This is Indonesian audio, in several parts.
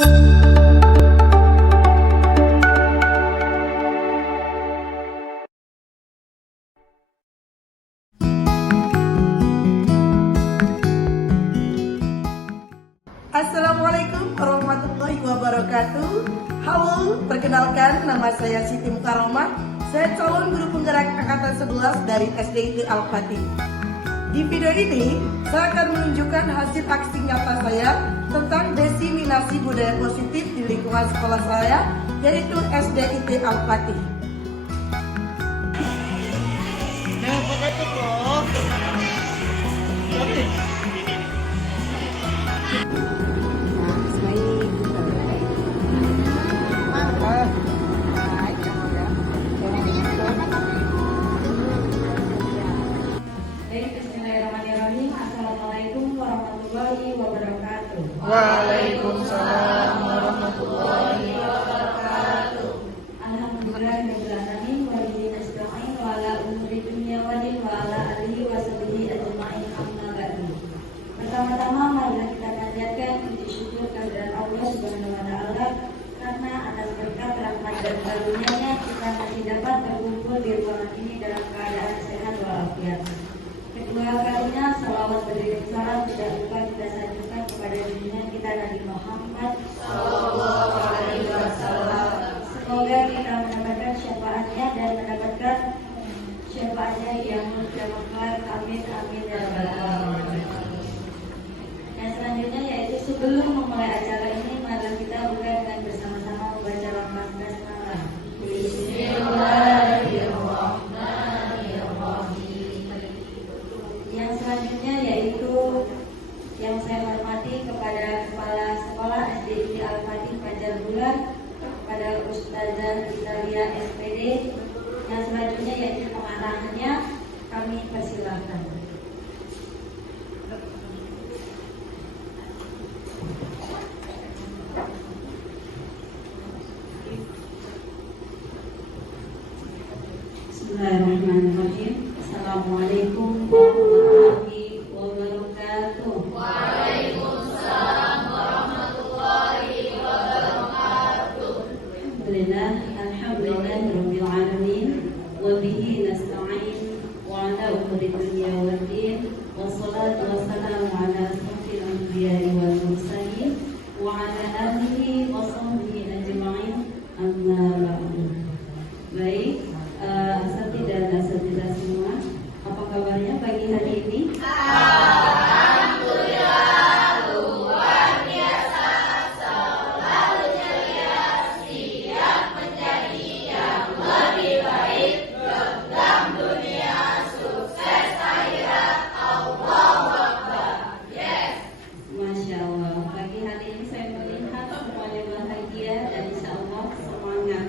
Assalamualaikum warahmatullahi wabarakatuh. Halo, perkenalkan nama saya Siti Mukaromah. Saya calon guru penggerak angkatan 11 dari SDIT Al-Fatih. Di video ini, saya akan menunjukkan hasil aksi nyata saya tentang diseminasi budaya positif di lingkungan sekolah saya, yaitu SDIT Al-Fatih. Jangan pakai itu loh. Bismillahirrahmanirrahim. Assalamualaikum warahmatullahi wabarakatuh. Waalaikumsalam warahmatullahi wabarakatuh. Alhamdulillahirabbil alamin wa bihi nasta'in wa ala umuri dunya wa din wa ala alihi wa sahbihi ajma'in amma ba'du. Pertama-tama marilah kita panjatkan puji syukur kehadirat Allah Subhanahu wa taala karena atas berkat rahmat dan karunia-Nya kita masih dapat berkumpul di ruangan ini dalam keadaan sehat walafiat. Kedua kalinya salawat beriring salam tidak lupa kita sanjungkan kepada junjungan kita Nabi Muhammad Sallallahu Alaihi Wasallam. Semoga kita mendapatkan syafaatnya dan mendapatkan syafaatnya yang mutlak. Amin amin ya rabbal alamin. Yang selanjutnya yaitu sebelum memulai acara ini, mari kita buka dengan bersama-sama membaca lafaz basmalah. Bismillahirrahmanirrahim. Yang selanjutnya yaitu yang saya hormati kepada Kepala Sekolah SDIT Al-Fatih Banjarbulan, kepada Ustazah Italia SPD. Yang selanjutnya yaitu pengarahannya, kami persilahkan. Bismillahirrahmanirrahim. Assalamualaikum warahmatullahi wabarakatuh. Waalaikumsalam warahmatullahi wabarakatuh. Alhamdulillah rabbil alamin wa bihi nasta'in wa ala umuri dunya waddin wassalatu wassalamu ala asyrofil anbiya'i wal mursalin wa ala alihi wa sahbihi ajma'in amma ba'du. Baik, asatidz dan asatidzah semua, apa kabarnya pagi hari ini? Alhamdulillah luar biasa, selalu ceria, siap menjadi yang lebih baik, genggam dunia, sukses akhirat, Allahu Akbar. Yes. Masya Allah, pagi hari ini saya melihat semuanya bahagia dan insya Allah semangat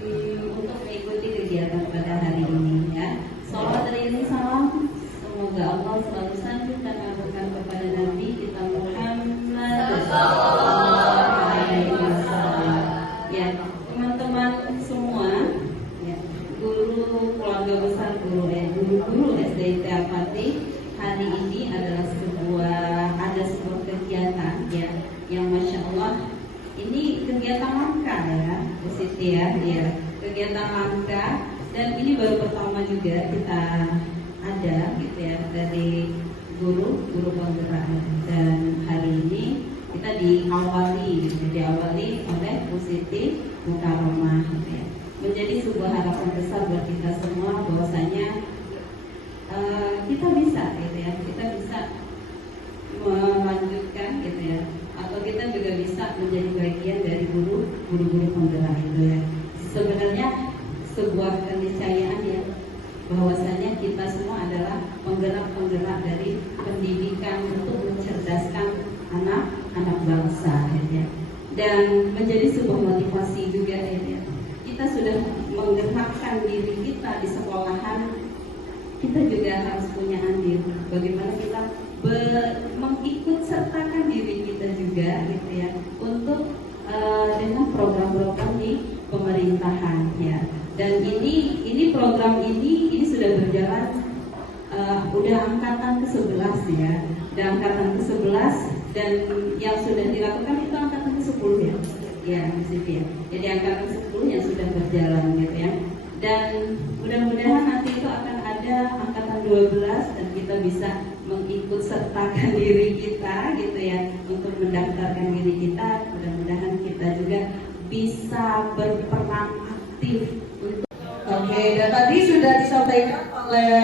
untuk mengikuti kegiatan pada hari ini ya. Salawat beriring salam, semoga Allah selalu sanjung dan mengabulkan kepada Nabi kita Muhammad Sallallahu Alaihi Wasallam. Ya, teman-teman semua, ya, guru keluarga besar guru-guru SDIT Al-Fatih, hari ini adalah ada sebuah kegiatan ya yang Masya Allah ini kegiatan langka ya Bu Siti ya, kegiatan langka, dan ini baru pertama juga kita ada gitu ya dari guru penggerak, dan hari ini kita diawali oleh Bu Siti Mukaromah ya. Menjadi sebuah harapan besar buat kita semua bahwasanya kita bisa gitu ya, kita bisa melanjutkan gitu ya, atau kita juga bisa menjadi bagian dari guru-guru penggerak itu ya. Sebenarnya sebuah keniscayaan ya bahwasanya kita semua adalah penggerak-penggerak dari pendidikan untuk mencerdaskan anak-anak bangsa ya. Dan menjadi sebuah motivasi juga ya. Kita sudah menggerakkan diri kita di sekolahan, kita juga harus punya andil bagaimana kita mengikut sertakan diri kita juga gitu ya untuk dengan program-program di pemerintahan ya. Dan ini program ini sudah berjalan udah angkatan ke-11 ya. Dan angkatan ke-11 dan yang sudah dilakukan itu angkatan ke-10 ya Yusuf ya. Jadi angkatan 10 yang sudah berjalan gitu ya. Dan mudah-mudahan nanti itu akan ada angkatan 12 dan kita bisa mengikut sertakan diri kita gitu ya untuk mendaftarkan diri kita. Mudah-mudahan kita juga bisa berperan aktif untuk. Oke, dan tadi sudah disampaikan oleh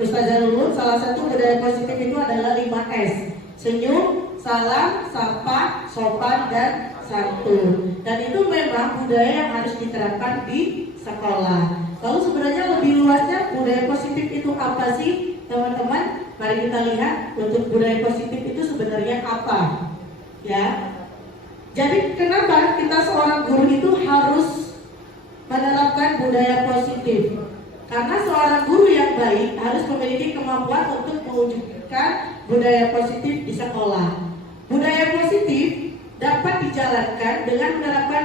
Ustazah Lulun, salah satu budaya positif itu adalah 5S. Senyum, salam, sapa, sopan, dan santun. Dan itu memang budaya yang harus diterapkan di sekolah. Lalu sebenarnya lebih luasnya budaya positif itu apa sih, teman-teman? Mari kita lihat untuk budaya positif itu sebenarnya apa. Ya. Jadi kenapa kita seorang guru itu harus menerapkan budaya positif? Karena seorang guru yang baik harus memiliki kemampuan untuk mewujudkan budaya positif di sekolah. Budaya positif dapat dijalankan dengan menerapkan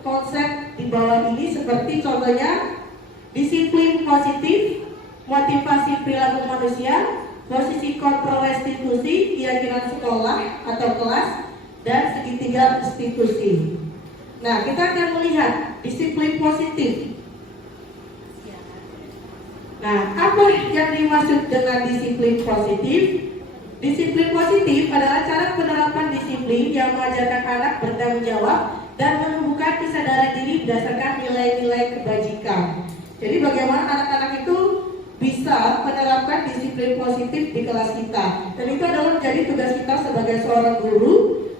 konsep di bawah ini seperti contohnya disiplin positif, motivasi perilaku manusia, posisi kontrol restitusi, keyakinan sekolah atau kelas, dan segitiga institusi. Nah, kita akan melihat disiplin positif. Nah, apa yang dimaksud dengan disiplin positif? Disiplin positif adalah cara penerapan disiplin yang mengajarkan anak bertanggung jawab dan menumbuhkan kesadaran diri berdasarkan nilai-nilai kebajikan. Jadi bagaimana anak-anak itu bisa menerapkan disiplin positif di kelas kita. Dan itu adalah menjadi tugas kita sebagai seorang guru,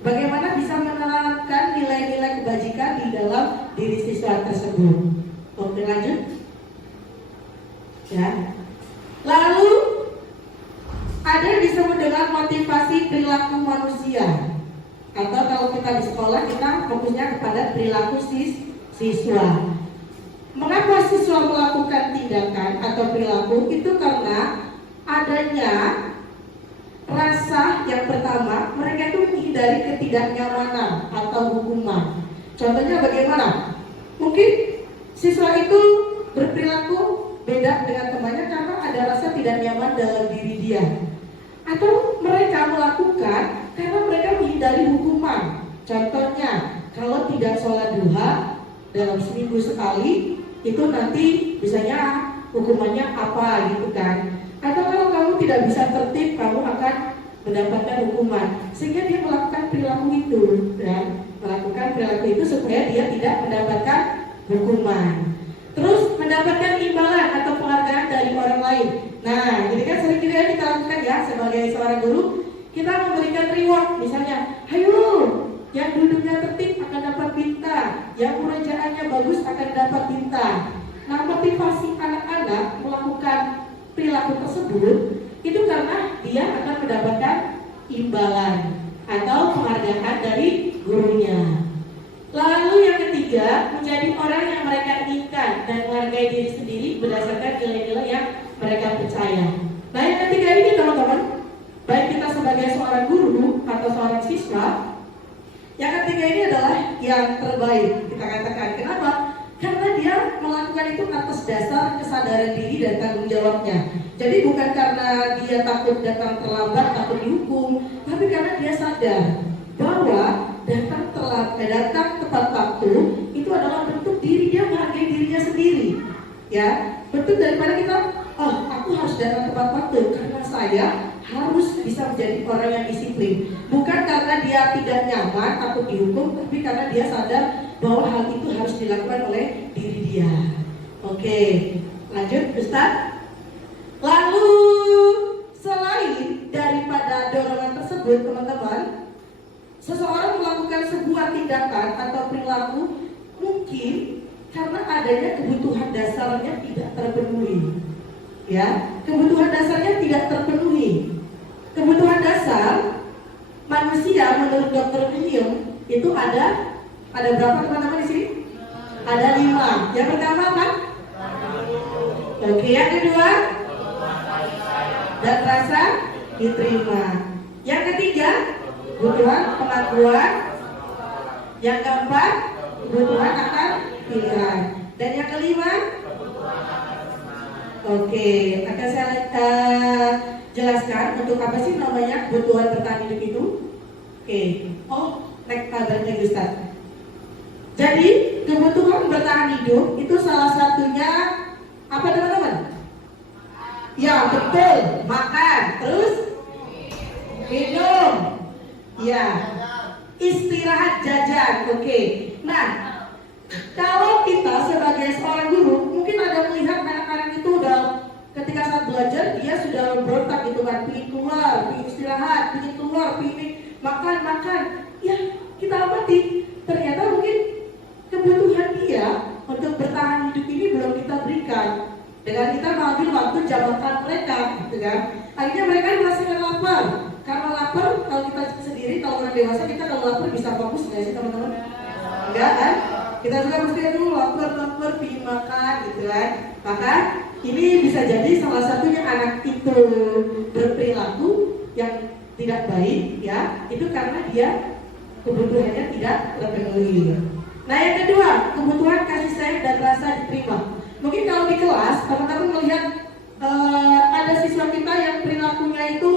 bagaimana bisa menerapkan nilai-nilai kebajikan di dalam diri siswa tersebut. Oke, lanjut. Ya. Lalu ada yang disebut dengan motivasi perilaku manusia. Atau kalau kita di sekolah kita fokusnya kepada perilaku siswa. Mengapa siswa melakukan tindakan atau perilaku? Itu karena adanya rasa yang pertama, mereka itu menghindari ketidaknyamanan atau hukuman. Contohnya bagaimana? Mungkin siswa itu berperilaku beda dengan temannya karena ada rasa tidak nyaman dalam diri dia. Atau mereka melakukan karena mereka menghindari hukuman. Contohnya, kalau tidak sholat duha dalam seminggu sekali, itu nanti misalnya hukumannya apa gitu kan. Atau kalau kamu tidak bisa tertib, kamu akan mendapatkan hukuman. Sehingga dia melakukan perilaku itu, dan melakukan perilaku itu supaya dia tidak mendapatkan hukuman. Terus mendapatkan imbalan atau penghargaan dari orang lain. Nah, jadi kan sering kita lakukan ya sebagai seorang guru, kita memberikan reward, misalnya, ayo, yang duduknya tertib akan dapat bintang, yang murojaahnya bagus akan dapat bintang. Nah, motivasi anak-anak melakukan perilaku tersebut itu karena dia akan mendapatkan imbalan atau penghargaan dari gurunya. Lalu yang ketiga, menjadi orang yang mereka inginkan dan menghargai diri sendiri berdasarkan nilai-nilai yang mereka percaya. Nah, yang ketiga ini teman-teman, baik kita sebagai seorang guru atau seorang siswa, yang ketiga ini adalah yang terbaik kita katakan. Kenapa? Karena dia melakukan itu atas dasar kesadaran diri dan tanggung jawabnya. Jadi bukan karena dia takut datang terlambat, takut dihukum, tapi karena dia sadar bahwa datang tepat waktu itu adalah bentuk diri dia menghargai dirinya sendiri. Ya, bentuk daripada kita, oh aku harus datang tepat waktu karena saya harus bisa menjadi orang yang disiplin. Bukan karena dia tidak nyaman atau dihukum, tapi karena dia sadar bahwa hal itu harus dilakukan oleh diri dia. Oke, lanjut Ustaz. Lalu selain daripada dorongan tersebut teman-teman, seseorang melakukan sebuah tindakan atau perilaku mungkin karena adanya kebutuhan dasarnya tidak terpenuhi. Ya, kebutuhan dasarnya tidak terpenuhi. Kebutuhan dasar manusia menurut Dr. William itu ada berapa teman-teman di sini? Ada 5. Yang pertama apa? Oke, yang kedua dan rasa diterima. Yang ketiga kebutuhan pengakuan. Yang keempat kebutuhan akan pilihan. Dan yang kelima, oke, akan saya jelaskan untuk apa sih namanya kebutuhan bertahan hidup itu. Oke, oh naik kabarnya Ustaz. Jadi kebutuhan bertahan hidup itu salah satunya apa teman-teman? Ya betul, makan, terus minum, ya istirahat, jajan, oke. Nah, kalau kita sebagai seorang guru mungkin ada melihat anak-anak itu udah ketika saat belajar dia sudah berontak gitu kan, pingin keluar, pingin istirahat, pingin keluar, pingin makan. Ya kita amati, ternyata mungkin kebutuhan dia untuk bertahan hidup ini belum kita berikan dengan kita mengambil waktu jam makan mereka, gitu kan? Akhirnya mereka merasakan lapar. Karena lapar, kalau kita sendiri, kalau orang dewasa kita kalau lapar bisa fokus nggak sih teman-teman? Enggak kan? Kita juga mesti dulu lapar, pingin makan, gitu kan? Maka ini bisa jadi salah satunya anak itu berperilaku yang tidak baik, ya. Itu karena dia kebutuhannya tidak terpenuhi. Nah yang kedua, kebutuhan kasih sayang dan rasa diterima. Mungkin kalau di kelas, teman-teman melihat ada siswa kita yang perilakunya itu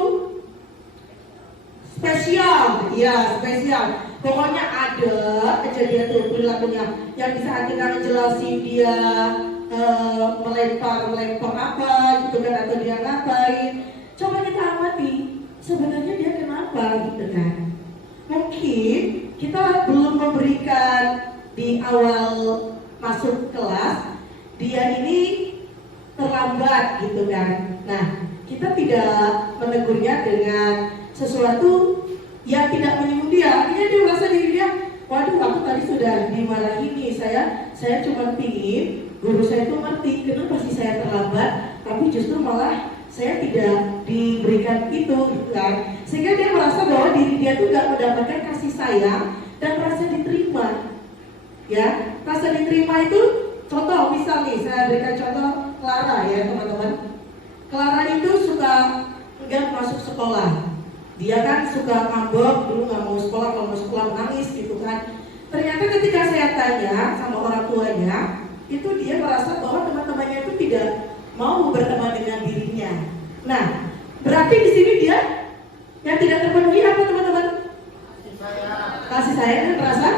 spesial, ya spesial. Pokoknya ada aja dia tuh perilakunya yang bisa kita ngejelasin dia melempar apa gitu kan, atau dia ngapain. Coba kita amati, sebenarnya dia kenapa gitu kan. Mungkin kita belum memberikan di awal masuk kelas, dia ini terlambat gitu kan. Nah, kita tidak menegurnya dengan sesuatu yang tidak menyinggung dia. Akhirnya dia merasa diri dia, waduh aku tadi sudah dimarahin nih, saya cuma pingin guru saya itu ngerti kenapa sih saya terlambat, tapi justru malah saya tidak diberikan itu gitu kan. Sehingga dia merasa bahwa diri dia tuh gak mendapatkan kasih sayang dan rasa diterima. Ya, rasa diterima itu contoh, misal nih saya berikan contoh Clara ya teman-teman. Clara itu suka enggan masuk sekolah. Dia kan suka ngambek, dulu nggak mau sekolah, kalau mau sekolah nangis gitu kan. Ternyata ketika saya tanya sama orang tuanya, itu dia merasa bahwa teman-temannya itu tidak mau berteman dengan dirinya. Nah, berarti di sini dia yang tidak terpenuhi apa teman-teman? Kasih sayang dan rasa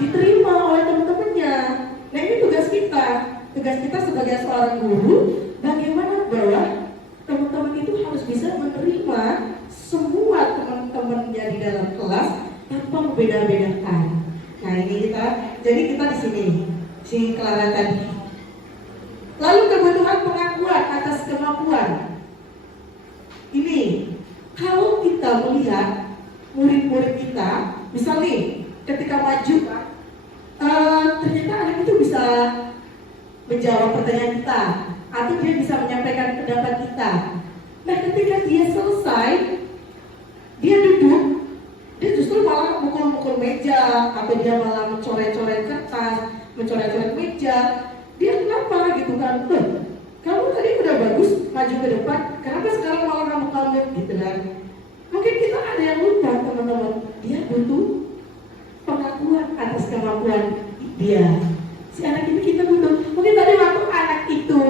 diterima oleh teman-temannya. Nah ini tugas kita sebagai seorang guru, bagaimana bahwa teman-teman itu harus bisa menerima semua teman-temannya di dalam kelas tanpa membeda-bedakan. Nah ini jadi kita di sini, si Clara tadi. Lalu kebutuhan pengakuan atas kemampuan. Ini kalau kita melihat murid-murid kita, misal nih ketika maju, ternyata anak itu bisa menjawab pertanyaan kita, atau dia bisa menyampaikan pendapat kita. Nah ketika dia selesai, dia duduk, dia justru malah mukul-mukul meja, atau dia malah mencoret-coret kertas, mencoret-coret meja. Dia kenapa gitu kan? Kamu tadi udah bagus maju ke depan, kenapa sekarang malah kamu gitu kan? Mungkin kita ada yang lupa teman-teman, dia butuh pengakuan atas kemampuan dia. Si anak itu kita butuh. Mungkin tadi waktu anak itu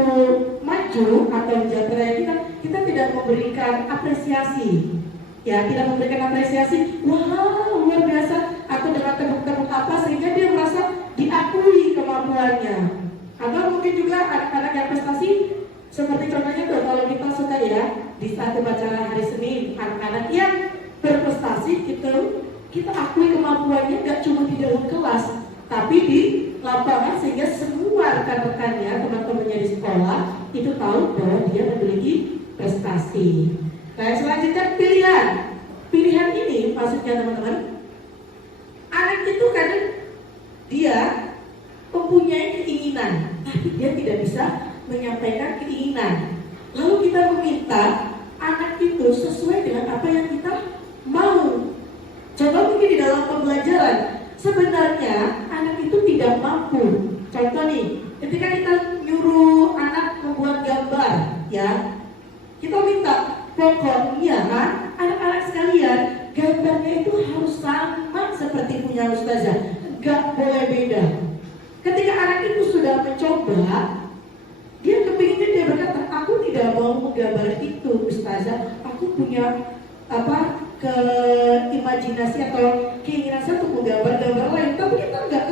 maju atau menjadi kita tidak memberikan apresiasi. Ya, tidak memberikan apresiasi. Wah, luar biasa. Atau dengan tepuk-tepuk apa sehingga dia merasa diakui kemampuannya. Atau mungkin juga anak-anak yang prestasi seperti contohnya tuh kalau kita suka ya di satu upacara hari Senin, anak-anak yang berprestasi kita akui kemampuannya gak cuma di dalam kelas, tapi di lapangan sehingga semua rekan-rekannya, teman-temannya di sekolah itu tahu bahwa dia memiliki prestasi. Nah selanjutnya pilihan ini maksudnya teman-teman, anak itu kadang dia mempunyai keinginan tapi dia tidak bisa menyampaikan keinginan. Lalu kita meminta anak itu sesuai dengan apa yang kita mau. Contoh mungkin di dalam pembelajaran, sebenarnya anak itu tidak mampu. Contoh nih, ketika kita nyuruh anak membuat gambar, ya, kita minta pokoknya anak-anak sekalian gambarnya itu harus sama seperti punya ustazah, gak boleh beda. Ketika anak itu sudah mencoba, dia kepinginnya, dia berkata, aku tidak mau menggambar itu ustazah, aku punya keimajinasi atau keinginan saya untuk menggambar-gambar lain, tapi kita nggak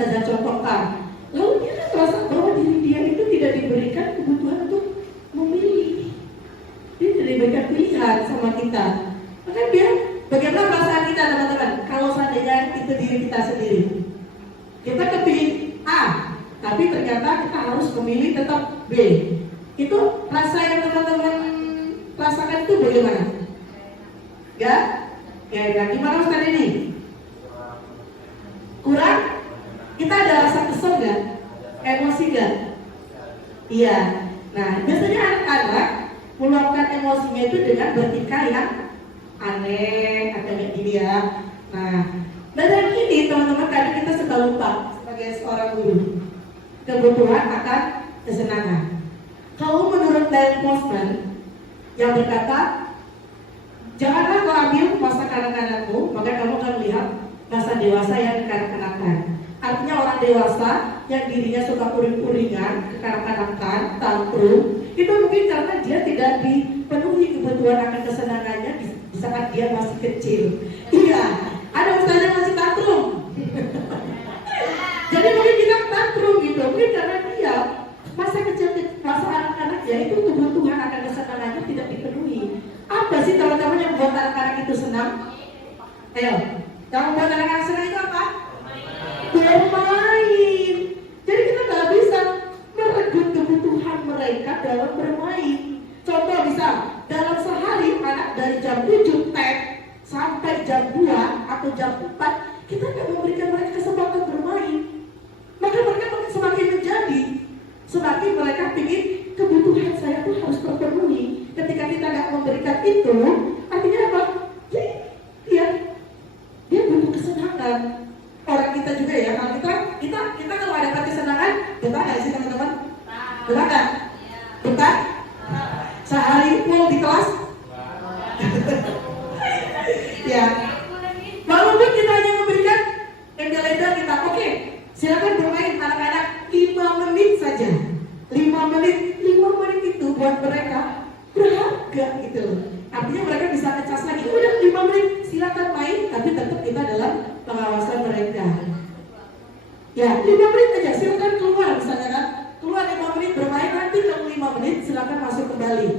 Ustazah contohkan. Lalu dia kan merasa bahwa diri dia itu tidak diberikan kebutuhan untuk memilih. Dia tidak diberikan pilihan sama kita. Maka dia, bagaimana perasaan kita teman-teman? Kalau seandainya itu diri kita sendiri, kita kepilih A, tapi ternyata kita harus memilih tetap B. Itu rasa yang teman-teman rasakan itu bagaimana? Ya? Ya, gimana Ustaz ini? Kurang? Kita ada rasa kesel nggak? Emosi nggak? Iya. Nah, biasanya anak-anak meluapkan emosinya itu dengan bertingkah yang aneh, atau kayak gini ya. Nah, dari ini teman-teman kadang kita suka lupa sebagai seorang guru kebutuhan akan kesenangan. Kalau menurut Dan Postman yang berkata, janganlah kau ambil masa kanak-kanakmu, maka kamu akan melihat masa dewasa yang kekanak-kanakan. Artinya orang dewasa yang dirinya suka uring-uringan, kekanak-kanakan, tantrum, itu mungkin karena dia tidak dipenuhi kebutuhan akan kesenangannya di saat dia masih kecil. Iya, ada ustazah masih tantrum. Jadi mungkin kita tantrum gitu, mungkin karena dia masa kecil, masa anak-anak ya itu kebutuhan akan kesenangannya tidak dipenuhi. Apa sih teman-teman yang buat anak-anak itu senang? Ayo, yang membuat anak-anak senang itu apa? Bermain. Jadi kita nggak bisa meregut kebutuhan mereka dalam bermain. Contoh misal, dalam sehari anak dari jam 7 TEK sampai jam 2 atau jam 4, kita nggak memberikan mereka kesempatan bermain. Maka mereka semakin menjadi, semakin mereka ingin kebutuhan saya tuh harus terpenuhi. Ketika kita nggak memberikan itu, artinya apa? Dia butuh kesenangan. Orang kita juga ya, kalau kita kalau dapat kesenangan, betah nggak sih teman-teman? Betah nggak? Betah? Sehari full di kelas? Ya. Walaupun kita hanya memberikan embel-embel kita, oke, silakan bermain anak-anak 5 menit saja. 5 menit itu buat mereka berharga gitu loh. Artinya mereka bisa ngecas lagi, udah 5 menit silakan main, tapi tetap kita dalam pengawasan mereka. Ya, 5 menit aja, silakan keluar misalnya kan. Keluar 5 menit bermain, nanti kalau 5 menit silakan masuk kembali.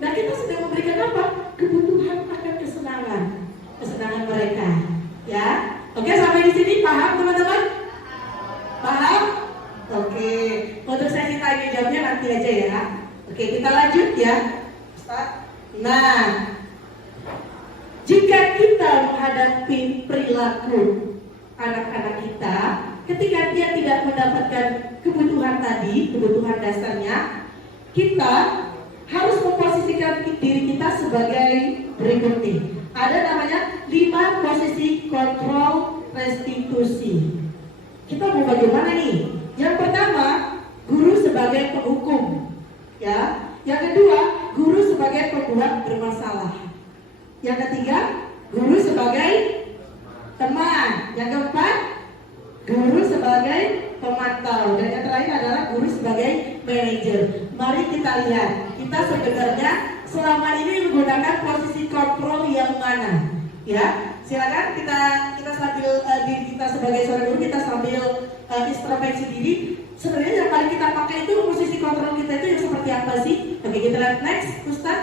Nah, kita sedang memberikan apa? Kebutuhan akan kesenangan mereka. Ya. Oke, sampai di sini paham teman-teman? Paham? Oke. Untuk sesi tanya jawabnya nanti aja ya. Oke, kita lanjut ya. Ustaz. Nah, jika kita menghadapi perilaku anak-anak kita, ketika dia tidak mendapatkan kebutuhan tadi, kebutuhan dasarnya, kita harus memposisikan diri kita sebagai berikut nih. Ada namanya 5 posisi kontrol restitusi. Kita mau bagaimana nih? Yang pertama, guru sebagai penghukum, ya. Yang kedua, guru sebagai pembuat bermasalah. Yang ketiga, guru sebagai teman. Yang keempat, guru sebagai pemantau. Dan yang terakhir adalah guru sebagai manajer. Mari kita lihat, kita sebenarnya selama ini menggunakan posisi kontrol yang mana? Ya, silakan kita sambil diri kita sebagai seorang guru, kita sambil introspeksi diri. Sebenarnya yang paling kita pakai itu posisi kontrol kita itu yang seperti apa sih? Oke, kita lihat next, Ustaz.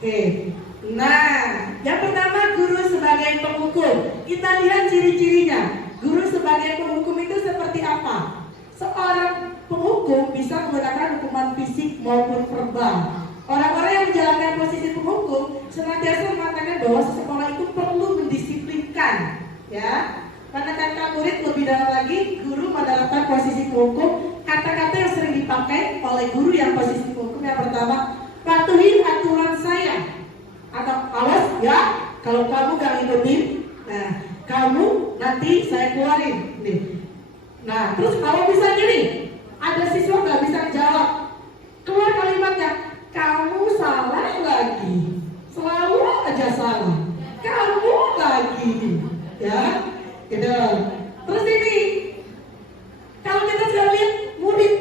Oke. Nah, yang pertama guru sebagai penghukum. Kita lihat ciri-cirinya. Guru sebagai penghukum itu seperti apa? Seorang penghukum bisa menggunakan hukuman fisik maupun verbal. Orang-orang yang menjalankan posisi penghukum senantiasa mengatakan bahwa seseorang itu perlu mendisiplinkan, ya. Menekankan murid lebih dalam lagi, guru menerapkan posisi penghukum. Kata-kata yang sering dipakai oleh guru yang posisi penghukum yang pertama, patuhi aturan saya. Atau awas ya, kalau kamu gak ngikutin, nah kamu nanti saya keluarin nih. Nah terus kalau misalnya nih ada siswa gak bisa jawab, keluar kalimatnya, kamu salah lagi, selalu aja salah, kamu lagi, ya gitu. Terus ini kalau kita sudah lihat murid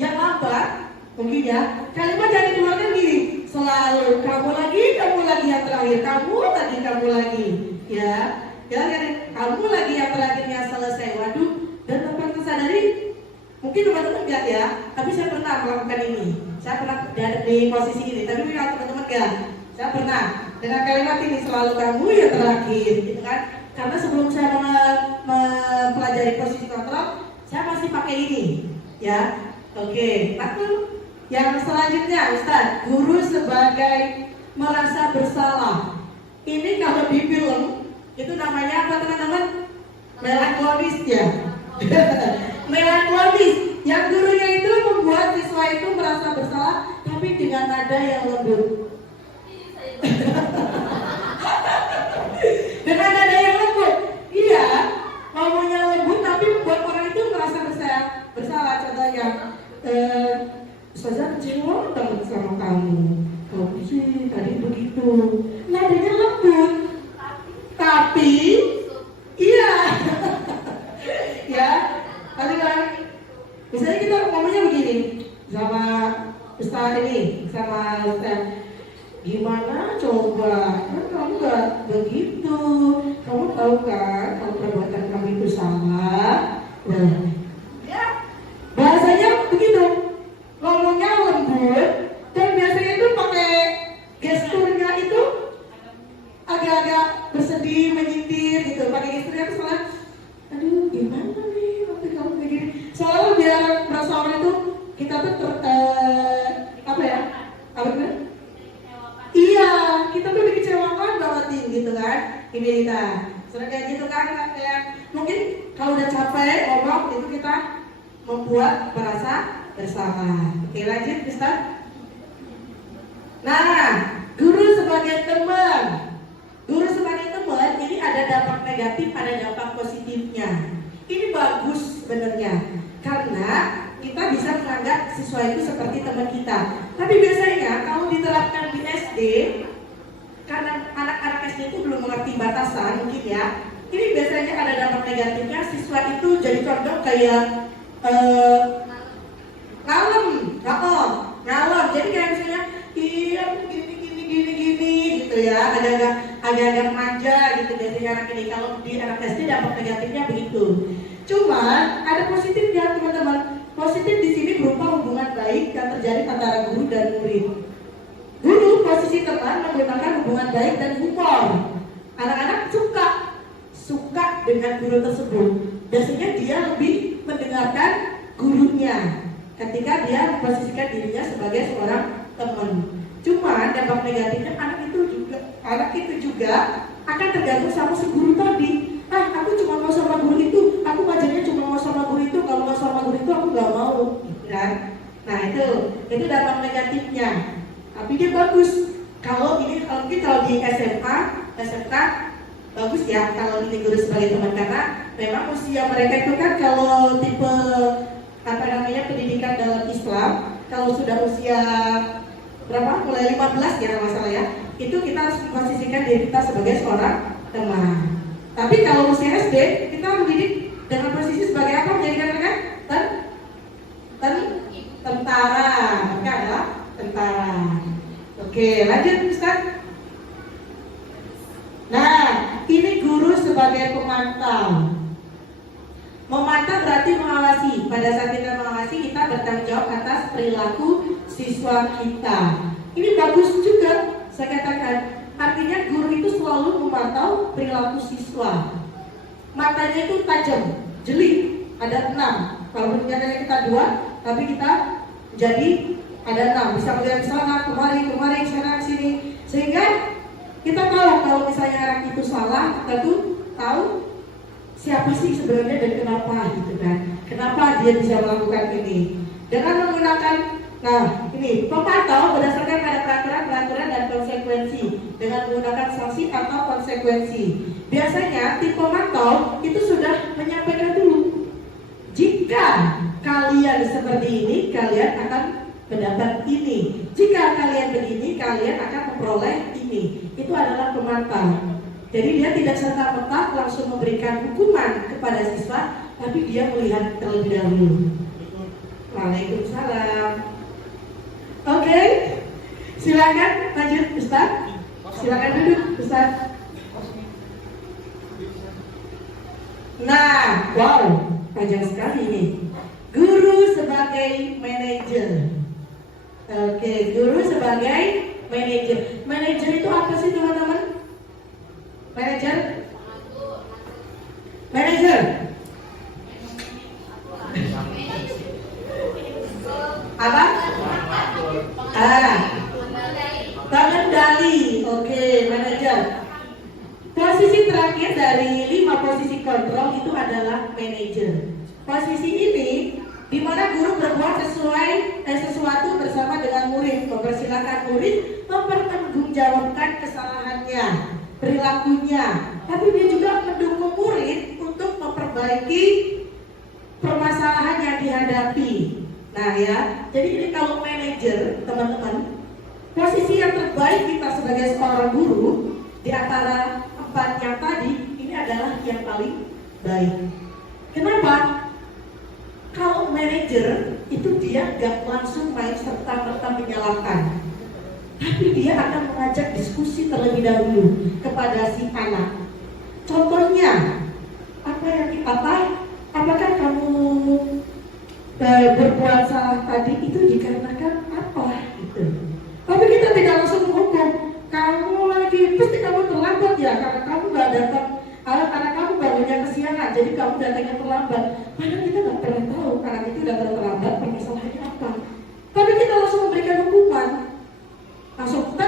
yang lambat, mungkin ya kalimat yang dikeluarkan gini, selalu kamu lagi yang terakhir, kamu lagi, ya, kamu lagi yang terakhirnya selesai. Waduh, menyadari, mungkin teman-teman enggak ya, tapi saya pernah melakukan ini. Saya pernah di posisi ini, tapi kalau teman-teman enggak, saya pernah dengan kalimat ini, selalu kamu yang terakhir, gitu kan? Karena sebelum saya mempelajari posisi kontrol, saya masih pakai ini, ya. Oke, lalu yang selanjutnya, Ustaz, guru sebagai merasa bersalah. Ini kalau di film itu namanya apa teman-teman? Melankolis ya. Melankolis. Yang gurunya itu membuat siswa itu merasa bersalah, tapi dengan nada yang lembut. Dengan nada yang lembut. Iya, ngomongnya lembut tapi membuat orang itu merasa bersalah. Contohnya, Ustazah kecewa banget sama kamu. Kamu sih tadi begitu. Nadanya lembut, tapi iya. Ya, tadi kan misalnya kita ngomongnya begini sama Ustaz ini, sama Ustaz, gimana coba? Kan kamu gak begitu. Kamu tahu kan kalau perbuatan kamu itu salah. Nah, ya bahasanya begitu, ngomongnya lembut dan biasanya itu pakai gesturnya itu agak-agak bersedih, menyindir gitu. Pakai gesturnya itu soalnya, aduh gimana nih waktu kamu begini. Soalnya biar merasa orang itu kita tuh apa ya? Apa benar? Iya, kita tuh dikecewakan banget gitu kan. Ini kita sering kayak gitu kan, kayak mungkin kalau udah capek ngomong itu kita membuat merasa bersalah. Oke, lanjut Ustaz. Nah, guru sebagai teman. Guru sebagai teman ini ada dampak negatif, ada dampak positifnya. Ini bagus sebenarnya karena kita bisa menganggap siswa itu seperti teman kita. Tapi biasanya kalau diterapkan di SD, karena anak-anak SD itu belum mengerti batasan mungkin ya. Ini biasanya ada dampak negatifnya, siswa itu jadi contoh kayak ngalem. Jadi kayak misalnya, iya gini gitu ya, agak-agak manja gitu biasanya anak ini. Kalau di anak SD dampak negatifnya begitu. Cuma ada positifnya teman-teman. Positif di sini berupa hubungan baik yang terjadi antara guru dan murid. Guru posisi teman menggunakan hubungan baik dan humor. Anak-anak suka dengan guru tersebut. Biasanya dia lebih mendengarkan gurunya ketika dia memposisikan dirinya sebagai seorang teman. Cuma dampak negatifnya anak itu juga akan tergantung sama si guru tadi. Aku cuma mau sama guru itu, aku ngajarnya cuma mau sama guru itu, kalau nggak sama guru itu aku nggak mau, kan? Nah itu dampak negatifnya. Tapi dia bagus. Kalau di SMA bagus ya kalau ini guru sebagai teman, karena memang usia mereka itu kan kalau tipe pendidikan dalam Islam, kalau sudah usia berapa? Mulai 15 ya kalau salah ya. Itu kita harus memposisikan diri kita sebagai seorang teman. Tapi kalau usia SD, kita mendidik dengan posisi sebagai apa? Menjadikan mereka tentara. Mereka adalah tentara. Oke, lanjut Ustaz. Nah, ini guru sebagai pemantau. Memantau berarti mengawasi. Pada saat kita mengawasi, kita bertanggung jawab atas perilaku siswa kita. Ini bagus juga, saya katakan. Artinya guru itu selalu memantau perilaku siswa. Matanya itu tajam, jeli, ada 6. Kalau ternyata kita 2, tapi kita jadi ada 6. Bisa melihat sana, kemari, sana, sini. Sehingga kita tahu kalau misalnya anak itu salah, kita tuh tahu siapa sih sebenarnya dan kenapa gitu kan. Kenapa dia bisa melakukan ini. Dengan menggunakan pemantau berdasarkan pada peraturan dan konsekuensi dengan menggunakan sanksi atau konsekuensi. Biasanya tim pemantau itu sudah menyampaikan dulu, jika kalian seperti ini, kalian akan mendapat ini. Jika kalian begini, kalian akan memperoleh ini. Itu adalah pemantau. Jadi dia tidak serta-merta langsung memberikan hukuman kepada siswa, tapi dia melihat terlebih dahulu. Waalaikumsalam. Oke, silakan lanjut Ustaz. Silakan duduk Ustaz. Nah, wow, Panjang sekali nih. Guru sebagai manajer. Oke, guru sebagai manajer. Manajer itu apa sih teman-teman? Manajer? Manajer? Apa? Pengendali. Oke, manajer. Posisi terakhir dari 5 posisi kontrol itu adalah manajer. Posisi ini di mana guru berbuat sesuatu bersama dengan murid, mempersilahkan murid mempertanggungjawabkan kesalahannya, perilakunya, tapi dia juga mendukung murid untuk memperbaiki permasalahan yang dihadapi. Nah ya, jadi ini kalau manajer, teman-teman, posisi yang terbaik kita sebagai seorang guru di antara 4 yang tadi, ini adalah yang paling baik. Kenapa? Kalau manajer itu dia gak langsung main serta-merta menyalahkan, tapi dia akan mengajak diskusi terlebih dahulu kepada si anak. Contohnya, apakah kamu berbuat salah tadi itu dikarenakan apa? Gitu. Tapi kita tidak langsung menghukum. Kamu lagi pasti kamu terlambat ya karena kamu gak datang. Anak kamu bangunnya kesiangan, jadi kamu datangnya terlambat. Padahal kita nggak pernah tahu anak itu datang terlambat permasalahannya apa. Tapi kita langsung memberikan hukuman, langsung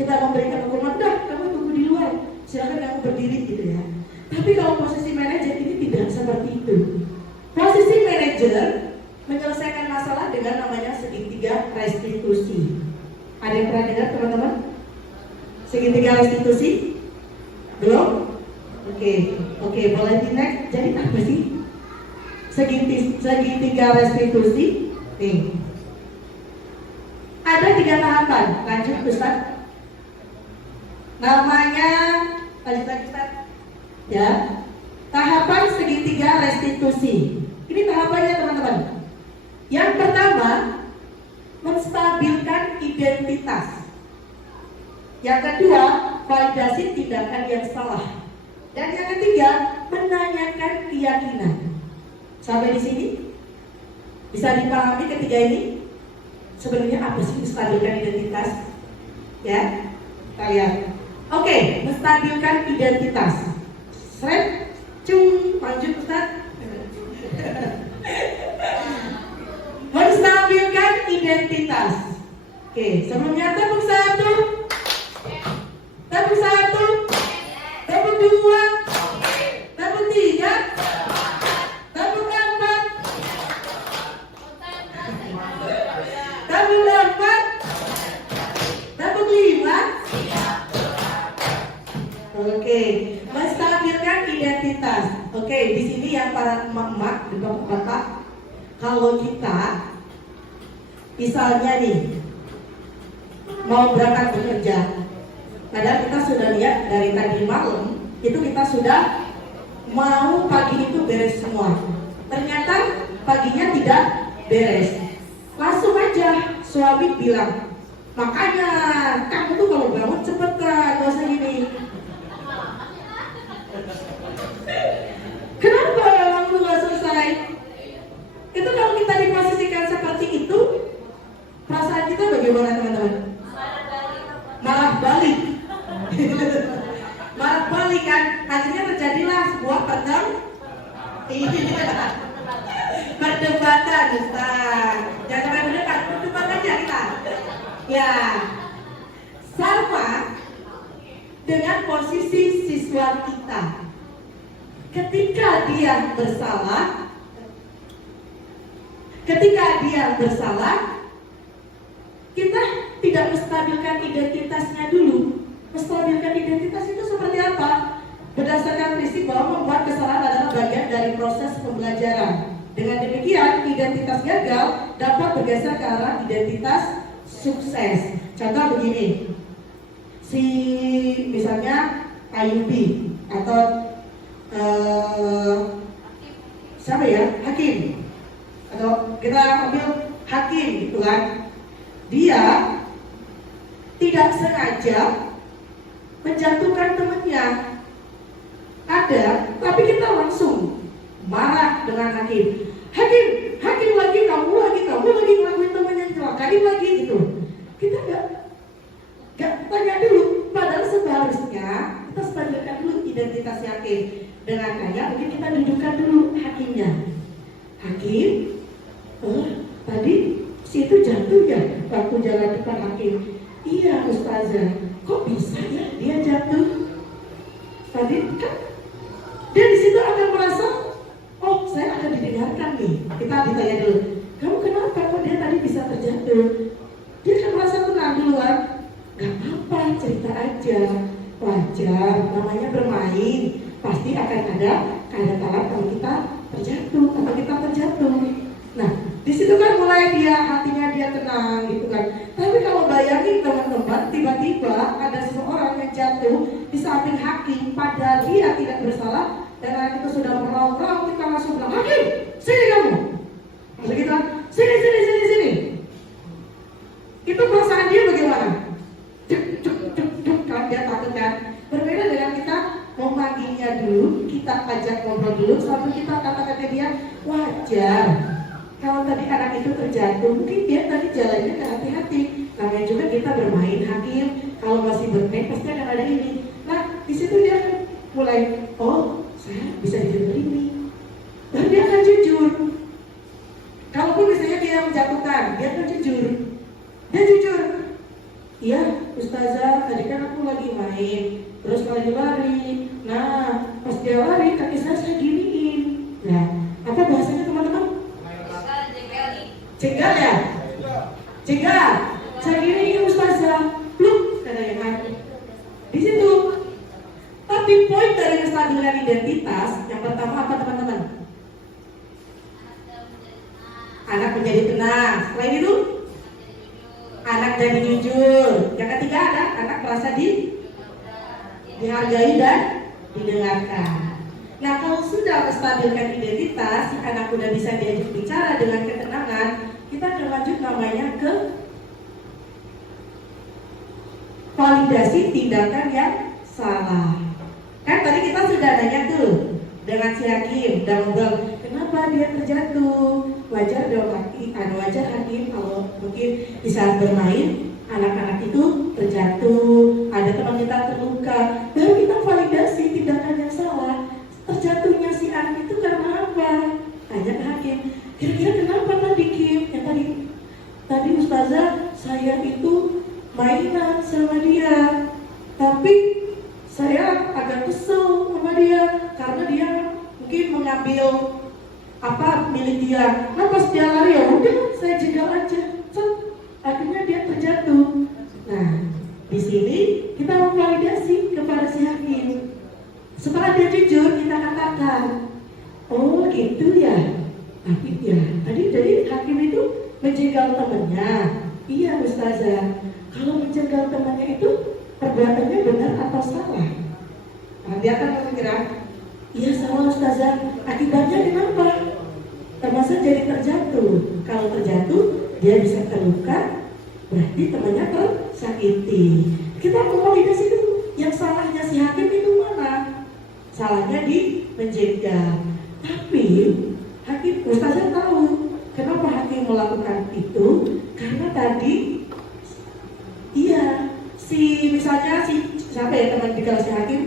kita memberikan hukuman. Udah, kamu tunggu di luar, silakan kamu berdiri gitu ya. Tapi kalau posisi manajer ini tidak seperti itu. Posisi manajer menyelesaikan masalah dengan namanya segitiga restitusi. Ada yang pernah dengar teman-teman? Segitiga restitusi? Belum? Oke, boleh di next. Jadi apa sih segitiga restitusi? Nih, ada 3 tahapan. Lanjut Ustaz. Namanya lanjut Ustaz. Ya, tahapan segitiga restitusi. Ini tahapannya teman-teman. Yang pertama, menstabilkan identitas. Yang kedua, validasi tindakan yang salah. Dan yang ketiga, menanyakan keyakinan. Sampai di sini bisa dipahami ketiga ini? Sebenarnya apa sih menstabilkan identitas? Ya, kita lihat. Oke, menstabilkan identitas. Slide, lanjut Ustaz. Menstabilkan identitas. Oke, sebelumnya tepuk 1, tepuk 1, tepuk 2, tepuk 3, tepuk 4, tepuk 4, tepuk 5. Oke, menstabilkan identitas. Oke, di sini yang para emak-emak dan bapak-bapak, kalau kita misalnya nih mau berangkat bekerja, padahal kita sudah lihat dari tadi malam itu kita sudah mau pagi itu beres semua. Ternyata paginya tidak beres. Langsung aja suami bilang, makanya kamu tuh kalau bangun cepetan, gak usah gini. Kenapa waktu gak selesai? Itu kalau kita diposisikan seperti itu, perasaan kita bagaimana teman-teman? Malah balik. Malah balik kan, akhirnya terjadilah sebuah perdebatan Ustaz. Jangan sampai berdebat, berdebat aja kita. Ya, sama dengan posisi siswa kita. Ketika dia bersalah, kita tidak menstabilkan identitasnya dulu. Menstabilkan identitas itu seperti apa? Berdasarkan prinsip bahwa membuat kesalahan adalah bagian dari proses pembelajaran. Dengan demikian, identitas gagal dapat bergeser ke arah identitas sukses. Contoh begini, misalnya Ayubi atau siapa ya? Hakim. Atau kita ambil Hakim gitu kan. Dia tidak sengaja menjatuhkan temannya. Ada, tapi kita langsung marah dengan hakim. Hakim lagi, kamu lagi ngelakuin teman yang celakain lagi gitu. Kita nggak tanya dulu, padahal seharusnya kita stabilkan dulu identitas hakim. Dengan kaya mungkin kita dudukkan dulu hakimnya. Hakim, tadi si itu jatuh ya waktu jalan depan hakim. Iya Ustazah, kok bisa ya dia jatuh? Tadi kan dia di situ akan merasa, oh saya akan didengarkan nih. Kita ditanya dulu, kamu kenapa kok dia tadi bisa terjatuh? Dia akan merasa tenang duluan. Gak apa-apa, cerita aja, wajar, namanya bermain. Pasti akan ada kala kalau kita terjatuh atau kita terjatuh. Nah, di situ kan mulai dia hatinya dia tenang gitu kan. Tapi kalau bayangin teman-teman, tiba-tiba ada seseorang yang jatuh di samping hakim, padahal dia tidak bersalah, dan anak itu sudah meraung-raung, kita langsung bilang, hakim, sini kamu. Lalu kita, sini. Itu perasaan dia bagaimana? Kan dia takut kan. Berbeda dengan kita memanggilnya dulu, kita ajak ngobrol dulu, sampai kita katakan ke dia, wajar. Kalau tadi anak itu terjatuh, mungkin dia tadi jalannya gak hati-hati. Namanya juga kita bermain hakim. Kalau masih bermain pasti akan ada ini. Nah, di situ dia akan mulai, oh, saya bisa jujur ini. Lalu dia akan jujur. Kalaupun misalnya dia menjatuhkan, dia akan jujur. Dia jujur. Iya, Ustazah, tadi kan aku lagi main, terus lagi lari. Nah, pas dia lari, kaki saya giniin. Nah, apa bahasanya teman-teman? Cegal ya? Cegal. Saya giniin Ustazah. Pluk, katanya kan. Di situ. Tapi poin dari kestabilan identitas, yang pertama apa teman-teman? Anak menjadi tenang. Selain itu, anak jadi jujur. Yang ketiga ada anak merasa dihargai dan didengarkan. Nah, kalau sudah menstabilkan identitas, si anak udah bisa diajak bicara dengan ketenangan, kita akan lanjut namanya ke validasi tindakan yang salah. Kan tadi kita sudah nanya tuh dengan si hakim dan ngobrol, kenapa dia terjatuh? Wajar dong wajar hakim kalau mungkin di saat bermain anak-anak itu terjatuh, ada teman kita terluka, baru kita validasi tindakan yang salah. Terjatuhnya si anak itu karena apa? Tanya ke hakim, kira-kira kenapa tadi Kim? Yang tadi Ustazah, saya itu mainan sama dia, tapi saya agak kesel sama dia karena dia mungkin mengambil milik dia. Nah pas dia lari, ya udah saya jegal aja, akhirnya dia terjatuh. Nah di sini kita memvalidasi kepada si hakim. Setelah dia jujur, kita katakan, oh gitu ya. Tapi ya tadi dari hakim itu menjegal temannya. Iya Ustazah, kalau menjegal temannya itu perbuatannya benar atau salah? Nah, dia akan berkira, iya salah Ustazah. Akibatnya kenapa? Termasuk jadi terjatuh. Kalau terjatuh, dia bisa terluka, berarti temannya tersakiti. Kita memvalidasi itu. Yang salahnya si hakim itu mana? Salahnya di menjegal. Tapi hakim Ustazah tahu kenapa hakim melakukan itu, karena tadi misalnya siapa ya teman jegal si hakim?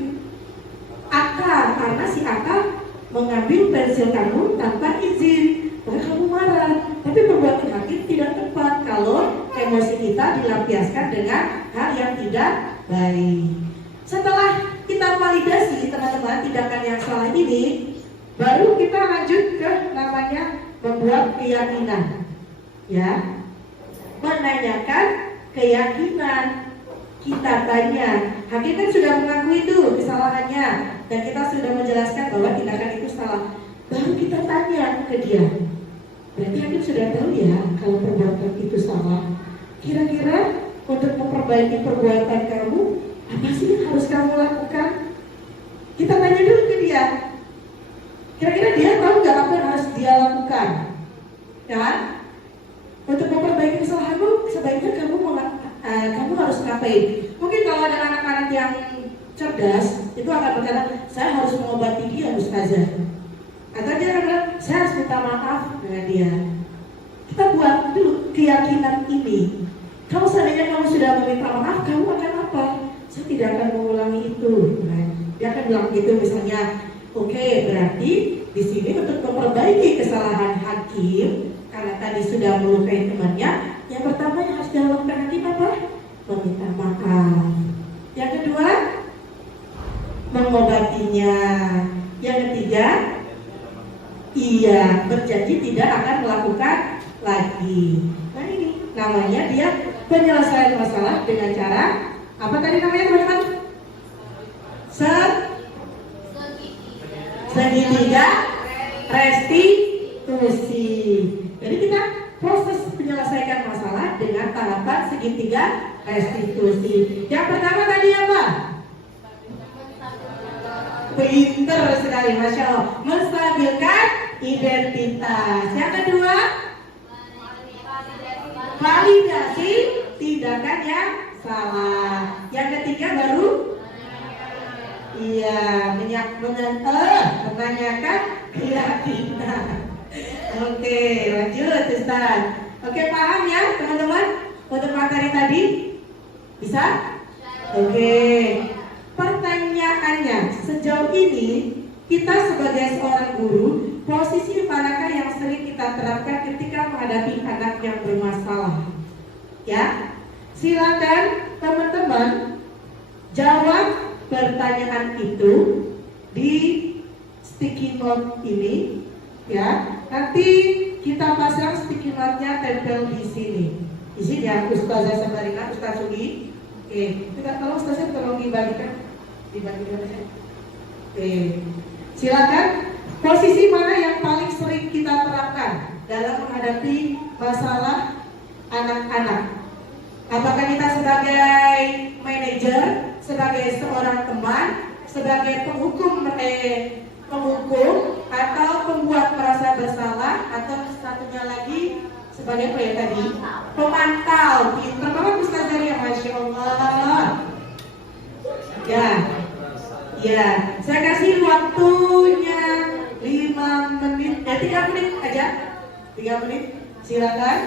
Akar, karena si akar mengambil pensil kamu tanpa izin, maka kamu marah. Tapi perbuatan hakim tidak tepat kalau emosi kita dilampiaskan dengan hal yang tidak baik. Setelah kita validasi teman-teman tindakan yang salah ini, baru kita lanjut ke namanya membuat keyakinan. Ya, menanyakan keyakinan. Kita tanya, hakim kan sudah mengakui itu kesalahannya, dan kita sudah menjelaskan bahwa tindakan itu salah. Baru kita tanya ke dia, berarti hakim sudah tahu ya kalau perbuatan itu salah. Kira-kira untuk memperbaiki perbuatan kamu, apa sih yang harus kamu lakukan? Kita tanya dulu ke dia. Kira-kira dia tahu nggak apa yang harus dia lakukan? Kan? Untuk memperbaiki kesalahanmu, sebaiknya kamu harus ngapain? Mungkin kalau ada anak-anak yang cerdas, itu akan berkata, saya harus mengobati dia Ustazah. Atau dia akan bilang, saya harus minta maaf dengan dia. Kita buat dulu keyakinan ini. Kalau seandainya kamu sudah meminta maaf, kamu akan apa? Saya tidak akan mengulangi itu. Nah, dia akan bilang gitu misalnya, oke, berarti di sini untuk memperbaiki kesalahan hakim, karena tadi sudah melukai temannya, yang pertama yang harus dilakukan hakim apa? Meminta maaf. Yang kedua, mengobatinya. Yang ketiga, iya, berjanji tidak akan melakukan lagi. Nah ini namanya dia penyelesaian masalah dengan cara apa tadi namanya teman-teman? Segitiga restitusi. Jadi kita proses menyelesaikan masalah dengan tahapan segitiga restitusi. Yang pertama tadi apa? Pinter sekali, Masya Allah. Menstabilkan identitas. Yang kedua, validasi tindakan yang salah. Yang ketiga baru menanyakan keyakinan. Oke, lanjut Ustaz. Oke, paham ya teman-teman untuk materi tadi? Bisa? Oke. Pertanyaannya, sejauh ini kita sebagai seorang guru, posisi manakah yang sering kita terapkan ketika menghadapi anak yang bermasalah? Ya, silakan teman-teman jawab pertanyaan itu di sticky note ini, ya. Nanti kita pasang sticky note-nya tempel di sini. Di sini ya, Ustazah Sabarina, Ustaz Sugi. Oke, kita tolong Ustazah tolong dibagikan ya. Oke, silakan. Posisi mana yang paling sering kita terapkan dalam menghadapi masalah anak-anak? Apakah kita sebagai manajer, sebagai seorang teman, sebagai penghukum, atau pembuat merasa bersalah, atau satunya lagi sebagai apa ya tadi? Pemantau. Pinter banget Ustazah ya, Masya Allah. Ya, saya kasih waktunya 5 menit, 3 menit aja. 3 menit, silakan.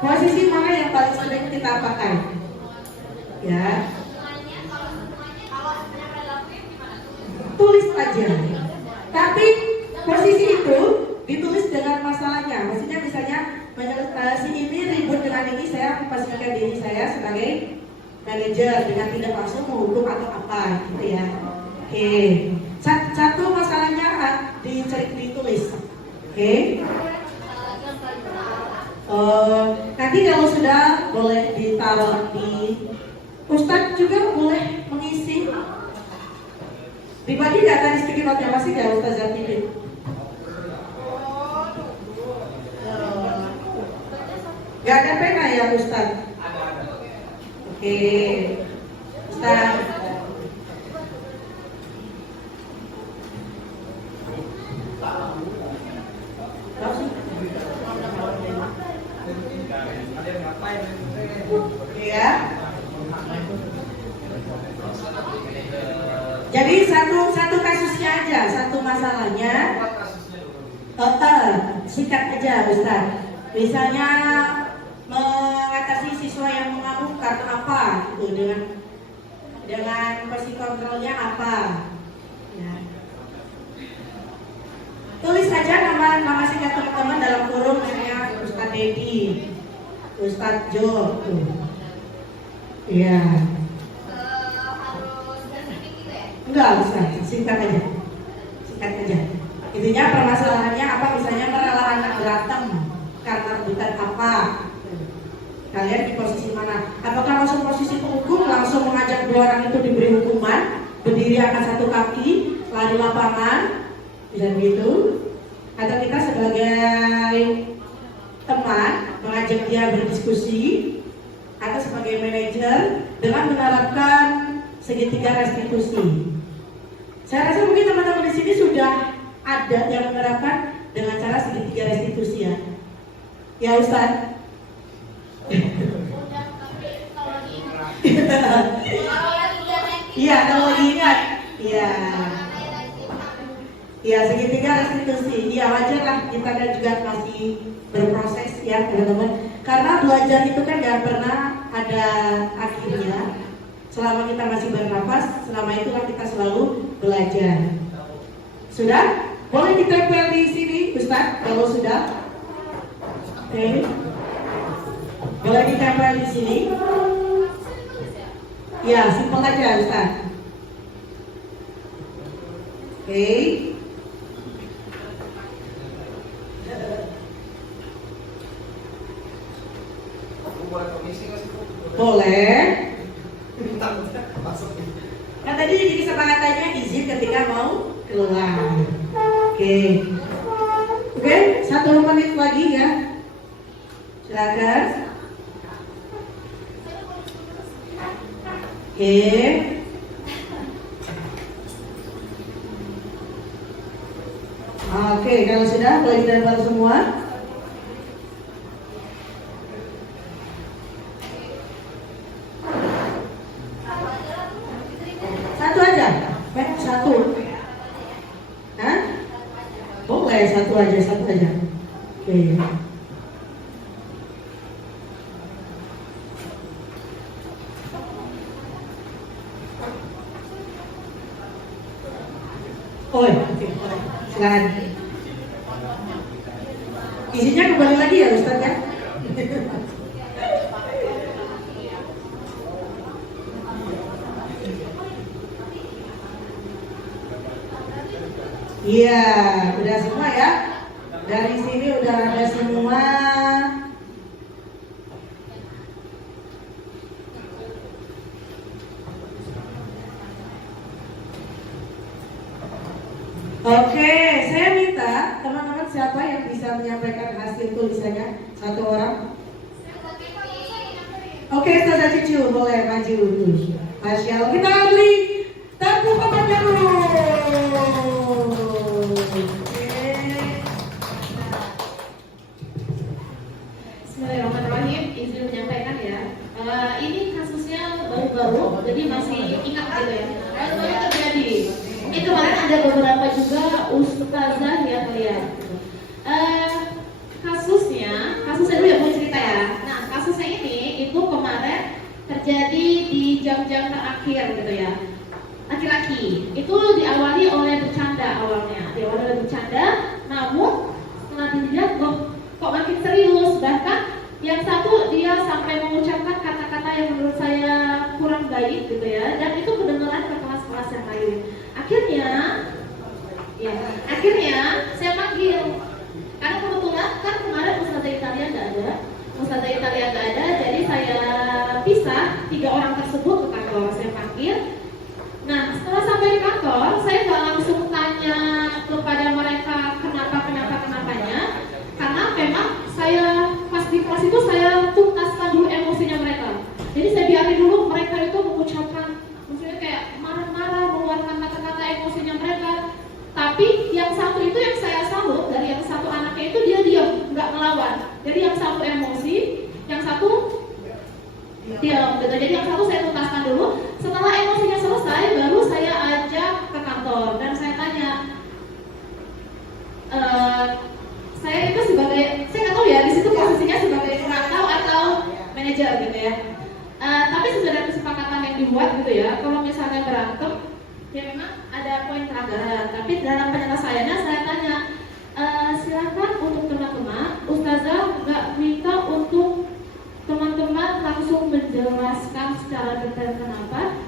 Posisi mana yang paling sering kita pakai? Ya. Tulis aja. Tapi posisi itu ditulis dengan masalahnya. Maksudnya misalnya si ini ribut dengan ini, saya memposisikan diri saya sebagai manajer dengan tidak langsung menghukum atau apa gitu ya. Oke. Satu masalahnya ditulis. Oke. Nanti kalau sudah boleh ditaruh di Ustadz juga boleh mengisi. Dibagi nggak tadi sticky note-nya masih nggak Ustazah Pipin? Nggak ada pena ya Ustadz? Oke, Ustadz. Ya. Jadi satu kasusnya aja, satu masalahnya. Sikat aja Ustaz. Misalnya mengatasi siswa yang mengamuk karena apa gitu, dengan psikokontrolnya apa. Ya. Tulis saja nama singkat teman-teman dalam kurung, misalnya Ustaz Dedi, Ustaz Jo. Iya. Enggak usah, singkat aja. Intinya permasalahannya apa, misalnya merela anak berantem karena rebutan apa. Kalian di posisi mana? Apakah langsung posisi penghukum, langsung mengajak dua orang itu diberi hukuman, berdiri angkat satu kaki, lari lapangan, bisa begitu? Atau kita sebagai teman mengajak dia berdiskusi, atau sebagai manajer dengan menerapkan segitiga restitusi. Saya rasa mungkin teman-teman di sini sudah ada yang menerapkan dengan cara segitiga restitusi ya. Ya Ustaz. Iya, kalau lagi ingat. Iya. Ya, segitiga restitusi. Ya, wajar lah kita kan juga masih berproses ya teman-teman. Karena belajar itu kan gak pernah ada akhirnya. Selama kita masih bernapas, selama itulah kita selalu belajar. Sudah? Boleh ditempel di sini, Ustaz? Kalau sudah, oke. Boleh ditempel di sini. Ya, simpel aja, Ustaz. Oke. Boleh. Kan tadi jadi kesepakatannya izin ketika mau keluar. Oke. Oke, 1 menit lagi ya. Silakan. Oke. Oke, kalau sudah boleh ditempel semua. Satu aja, satu. Hah? Boleh satu aja. Oke. Oh, oke. Silakan. Isinya kembali lagi ya Ustaz ya. Iya, udah semua ya. Dari sini udah ada semua. Oke, saya minta teman-teman siapa yang bisa menyampaikan hasil tulisannya, 1 orang. Oke, Ustazah Cicu boleh maju tuh. Masya Allah, kita beri tepuk tangan dulu. Bismillahirrahmanirrahim, izin menyampaikan ya. Ini kasusnya baru-baru, jadi masih ingat gitu ya. Baru-baru terjadi. Ini kemarin ada beberapa juga ustazah yang melihat. Kasusnya dulu ya, mau cerita ya. Nah, kasusnya ini itu kemarin terjadi di jam-jam terakhir gitu ya. Laki-laki itu diawali oleh bercanda awalnya, namun setelah dilihat kok makin serius, bahkan yang satu dia sampai mengucapkan kata-kata yang menurut saya kurang baik gitu ya, dan itu kedengaran ke kelas-kelas yang lain. Akhirnya saya panggil, karena kebetulan kan kemarin Ustazah Italia nggak ada, jadi saya pisah 3 orang tersebut ke kantor, saya panggil. Nah, setelah sampai di kantor, saya nggak langsung tanya kepada mereka kenapanya, karena memang saya pas di kelas itu saya tuntaskan dulu emosinya mereka. Jadi saya biarin dulu mereka itu mengucapkan, maksudnya kayak marah-marah, mengeluarkan kata-kata emosinya mereka. Tapi yang satu itu yang saya salut, dari yang satu anaknya itu dia diam, nggak ngelawan. Jadi yang satu emosi, yang satu diam gitu. Jadi yang satu saya tuntaskan dulu. Setelah emosinya selesai, baru saya ajak ke kantor dan saya tanya, saya itu sebagai, saya nggak tahu ya di situ posisinya sebagai perantau atau manajer gitu ya. Tapi sesuai dengan kesepakatan yang dibuat gitu ya, kalau misalnya berantem, ya memang ada poin pelanggaran. Tapi dalam penyelesaiannya saya tanya, silakan untuk teman-teman, Ustazah nggak minta untuk teman-teman langsung menjelaskan secara detail kenapa.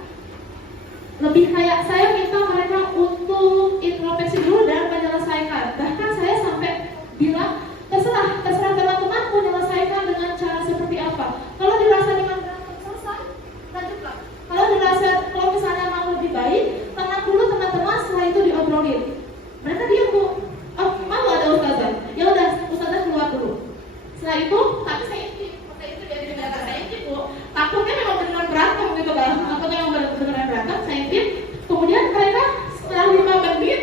Lebih kayak saya minta mereka untuk introspeksi dulu dan menyelesaikan. Bahkan saya sampai bilang, terserah teman-teman mau menyelesaikan dengan cara seperti apa. Kalau dirasa dengan berantem selesai, lanjutlah. Kalau misalnya mau lebih baik, tenang dulu teman-teman, setelah itu diobrolin. Mereka diam bu, oh mau ada Ustazah, ya udah Ustazah keluar dulu. Setelah itu, tapi saya intip, itu dia bilang saya intip bu. Takutnya memang beneran berantem gitu kan, takutnya memang beneran berantem, saya intip. Kemudian mereka setelah 5 menit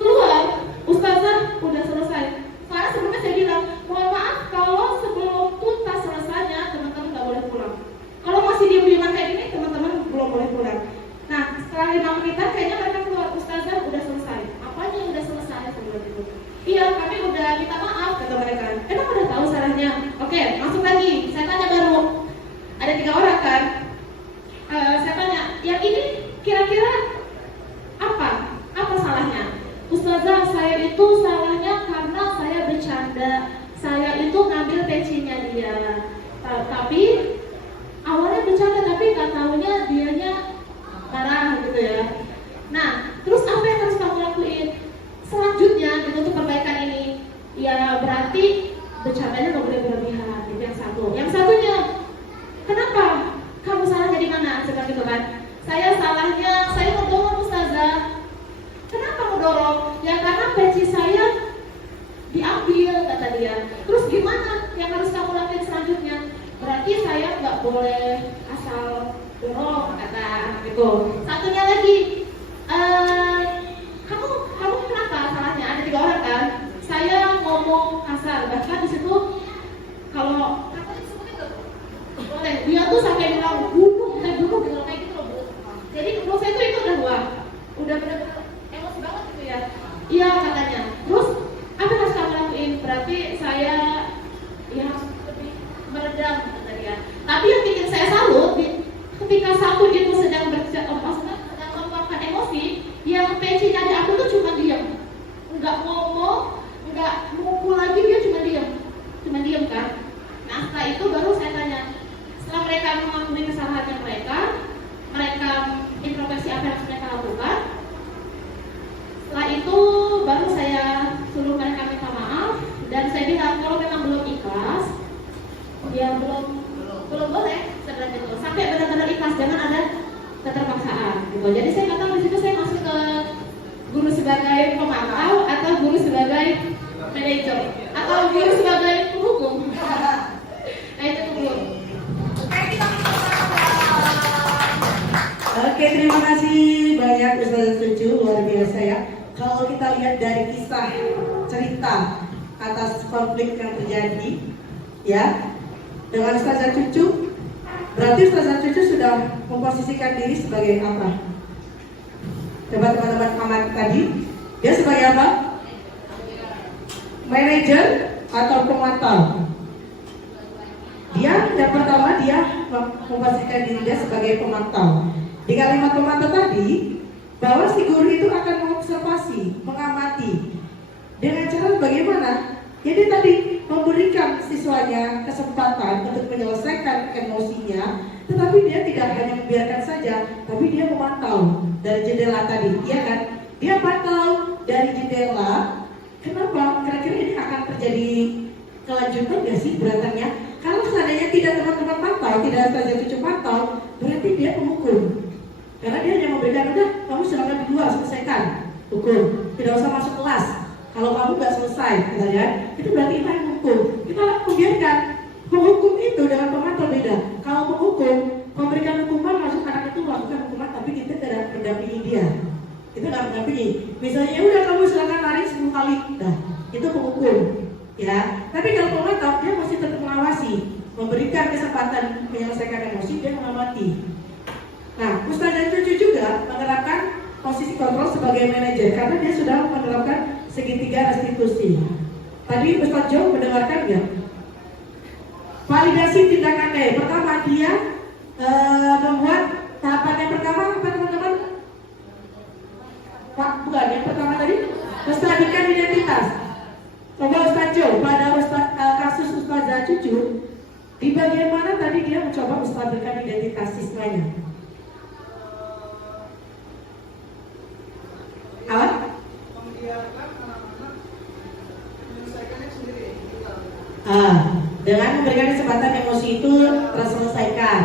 keluar, Ustazah udah selesai. Karena sebelumnya saya bilang, mohon maaf kalau sebelum tuntas selesainya teman-teman nggak boleh pulang. Kalau masih diem-dieman kayak gini, teman-teman belum boleh pulang. Nah, setelah 5 menitan kayaknya mereka keluar, Ustazah udah selesai. Apanya udah selesai? Iya, kami udah minta maaf, kata mereka. Emang udah tahu salahnya? Oke, masuk lagi. Saya tanya baru. Ada 3 orang kan? Saya tanya, yang ini kira-kira apa? Apa salahnya? Ustazah, saya itu salahnya karena saya bercanda. Saya itu ngambil pecinya dia. Tapi awalnya bercanda, tapi nggak tahunya dianya marah gitu ya. Nah, terus apa yang harus kamu lakuin selanjutnya gitu untuk perbaikan ini? Ya berarti bercandanya nggak boleh berlebihan. Itu yang satu. Yang satunya, kenapa kamu salahnya di mana? Seperti itu kan? Saya salahnya, saya ngedorong Ustazah. Kenapa ngedorong? Ya karena peci saya diambil, kata dia. Terus gimana yang harus kamu lakuin selanjutnya? Berarti saya nggak boleh asal dorong, kata gitu. Satunya lagi, kamu kenapa salahnya? Ada 3 orang kan? Saya ngomong kasar, bahkan di situ kalau katanya semuanya nggak boleh. Dia tuh sampai bilang bunuh gitu loh, kayak gitu loh Bu. Jadi menurut saya tuh itu udah benar-benar emosi banget gitu ya. Iya katanya. Terus apa yang harus kamu lakuin? Berarti saya ya harus lebih meredam, kata dia. Tapi yang bikin saya salut, ketika satu itu sedang meluapkan emosi, yang pecinya di aku tuh cuma diam, nggak ngomong, nggak mukul lagi, dia cuma diam kan. Nah setelah itu baru saya tanya, setelah mereka mengakui kesalahannya mereka introspeksi apa yang harus mereka lakukan. Setelah itu baru saya suruh mereka minta maaf dan saya bilang kalau memang belum ikhlas, ya belum boleh sebenarnya itu. Sampai benar-benar ikhlas, jangan ada keterpaksaan gitu. Jadi saya kata di situ saya masuk ke guru sebagai pemantau atau guru sebagai manajer atau guru sebagai penghukum. Nah itu dulu. Oke, terima kasih banyak Ustazah Cucu, luar biasa ya. Kalau kita lihat dari kisah cerita atas konflik yang terjadi ya dengan Ustazah Cucu, berarti Ustazah Cucu sudah memposisikan diri sebagai apa? Coba teman-teman amati tadi, dia sebagai apa? Manajer atau pemantau? Yang pertama dia memposisikan diri dia sebagai pemantau. Di kalimat pemantau tadi, bahwa si guru itu akan mengobservasi, mengamati dengan cara bagaimana? Jadi tadi memberikan siswanya kesempatan untuk menyelesaikan emosinya, tetapi dia tidak hanya membiarkan saja, tapi dia memantau dari jendela tadi, iya kan? Dia pantau dari jendela. Kenapa? Kira-kira ini akan terjadi kelanjutan nggak sih berantemnya? Kalau seandainya tidak teman-teman pantau, tidak saja cucu pantau, berarti dia pemukul. Karena dia hanya memberikan, udah kamu silakan di luar selesaikan hukum, tidak usah masuk kelas. Kalau kamu nggak selesai, katanya, itu berarti kita yang hukum. Kita membiarkan. Penghukum itu dengan pemantau beda. Kalau penghukum memberikan hukuman, masuk anak itu melakukan hukuman, tapi kita tidak mendampingi dia. Kita nggak mendampingi. Misalnya, udah kamu silakan lari 10 kali, nah itu penghukum. Ya, tapi kalau pemantau dia masih tetap mengawasi, memberikan kesempatan menyelesaikan emosi, dia mengamati. Nah, Ustazah Cucu juga menerapkan posisi kontrol sebagai manajer karena dia sudah menerapkan segitiga restitusi. Tadi Ustaz Jo mendengarkan nggak? Validasi tindakannya. Pertama dia membuat tahapan yang pertama apa teman-teman? Pak, bukan yang pertama tadi menstabilkan identitas. Coba Ustaz Jo pada kasus Ustazah Cucu, di bagian mana tadi dia mencoba menstabilkan identitas siswanya? Apa? Membiarkan anak-anak menyelesaikannya sendiri. Dengan memberikan kesempatan emosi itu terselesaikan.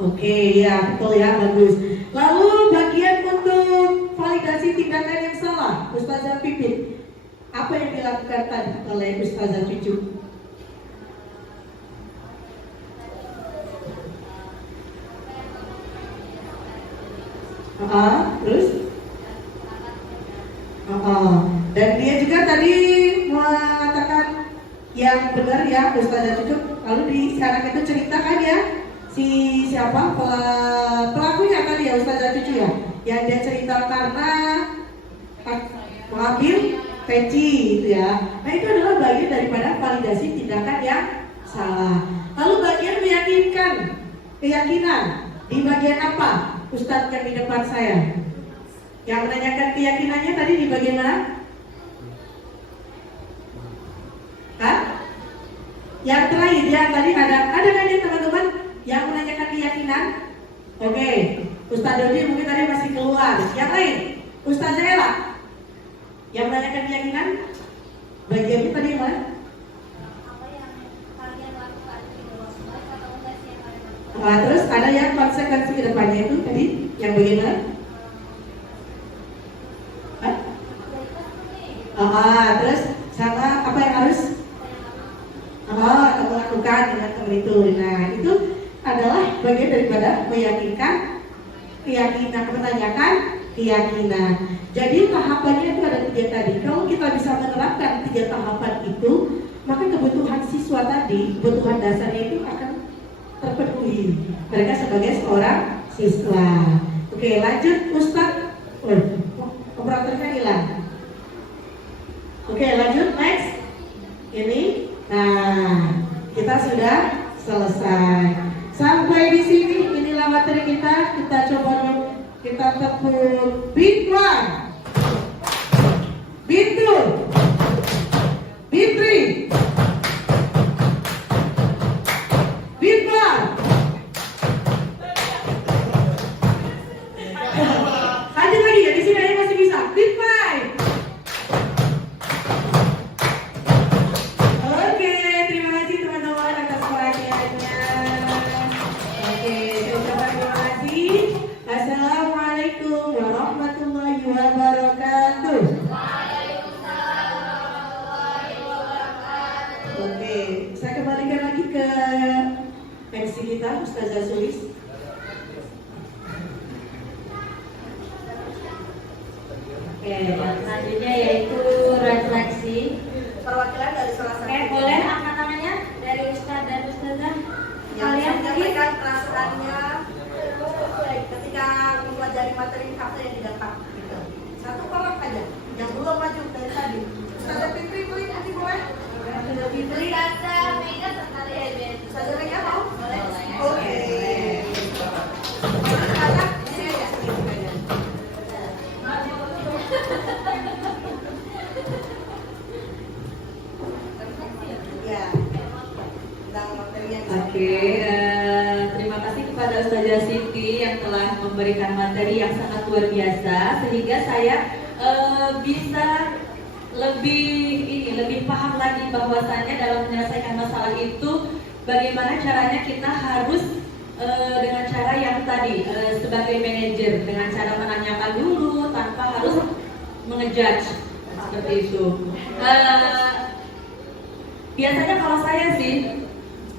Oke, ya betul ya, bagus. Lalu bagian untuk validasi tindakan yang salah, Ustazah Pipit, apa yang dilakukan tadi oleh Ustazah Cucu? Terus? Dan dia juga tadi mengatakan yang benar ya Ustazah Cucu. Lalu di sekarang itu ceritakan ya si siapa pelakunya tadi ya Ustazah Cucu ya, yang dia cerita karena mengambil peci gitu ya. Nah itu adalah bagian daripada validasi tindakan yang salah. Lalu bagian meyakinkan, keyakinan di bagian apa? Ustadz yang di depan saya yang menanyakan keyakinannya tadi di bagian mana? Hah? Yang terakhir ya tadi ada kan ya teman-teman yang menanyakan keyakinan? Oke, Ustadz Dodi mungkin tadi masih keluar. Yang lain, Ustadz Zaila yang menanyakan keyakinan? Bagian itu tadi yang mana? Nah, terus ada yang konsekuensi ke depannya itu tadi yang bagaimana? Terus sama apa yang harus kamu lakukan dengan teman itu. Nah itu adalah bagian daripada meyakinkan keyakinan, menanyakan keyakinan. Jadi tahapannya itu ada 3 tadi. Kalau kita bisa menerapkan 3 tahapan itu, maka kebutuhan siswa tadi, kebutuhan dasarnya itu akan terpenuhi. Mereka sebagai seorang siswa. Oke, lanjut Ustadz. Operatornya hilang. Oke, lanjut next. Ini, nah kita sudah selesai. Sampai di sini, inilah materi kita. Kita coba kita tepuk beat 1, beat 2, beat 3, beat 4. Lanjut lagi ya, di sini aja masih bisa. Beat 5. Oke, terima kasih teman-teman atas perhatiannya. Oke, saya ucapkan terima kasih. Assalamualaikum warahmatullahi wabarakatuh. Oke, saya kembalikan lagi ke MC kita, Ustazah Sulis. Oke, yang selanjutnya yaitu refleksi. Perwakilan dari salah satu. Oke, boleh angkat tangannya dari Ustadz dan Ustazah. Kalian menyampaikan perasaannya ketika mempelajari materi fakta yang didapat. Gitu. Satu orang aja yang belum maju dari tadi. Ustazah Fitri, boleh nanti boleh? Ustazah Fitri, Ustazah Mega sekali aja. Ustazah Mega mau? Boleh. Oke. Ustazah, di sini aja. Ya. Tentang materi yang Oke, terima kasih kepada Ustazah Siti yang telah memberikan materi yang sangat luar biasa sehingga saya bisa lebih paham lagi bahwasannya dalam menyelesaikan masalah itu bagaimana caranya kita harus dengan cara yang tadi sebagai manajer dengan cara menanyakan dulu tanpa harus mengejudge seperti itu. Biasanya kalau saya sih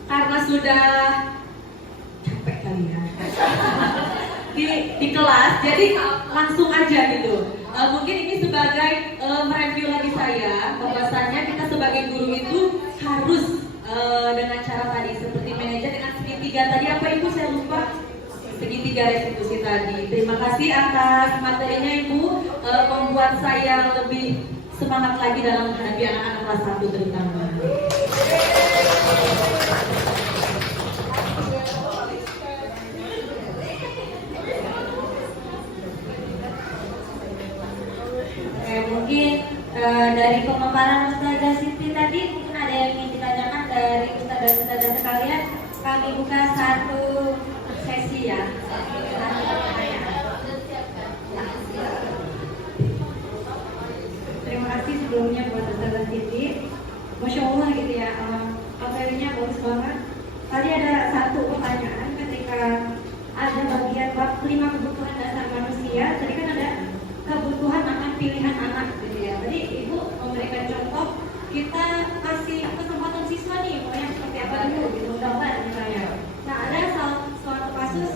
karena sudah capek kali ya di kelas, jadi langsung aja gitu. Mungkin ini sebagai mereview lagi saya bahwasannya kita sebagai guru itu harus dengan cara tadi seperti manajer dengan segitiga tadi apa Ibu saya lupa segitiga restitusi tadi. Terima kasih atas materinya Ibu, membuat saya lebih semangat lagi dalam menghadapi anak-anak kelas 1 terutama. Mungkin dari pemaparan Ustazah Siti tadi mungkin ada yang ingin ditanyakan dari Ustazah sekalian. Kami buka satu sesi ya. Terima kasih sebelumnya buat Ustazah Siti. Masya Allah gitu ya, materinya bagus banget. Tadi ada satu pertanyaan ketika ada bagian bab 5 kebutuhan dasar manusia. Tadi kan ada kebutuhan akan pilihan anak gitu ya. Tadi Ibu memberikan contoh, kita kasih kesempatan siswa nih mau yang seperti apa dulu gitu, gambar misalnya. Nah ada suatu kasus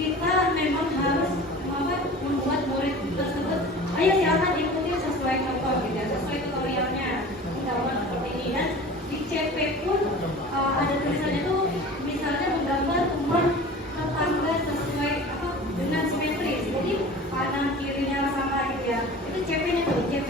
kita memang harus membuat murid tersebut, ayo silakan ikuti sesuai contoh gitu ya, sesuai tutorialnya gambar seperti ini. Dan di CP pun ada tulisannya tuh misalnya menggambar rumah tetangga sesuai dengan simetris. Jadi kanan kirinya sama gitu ya. Itu CP-nya tuh CP.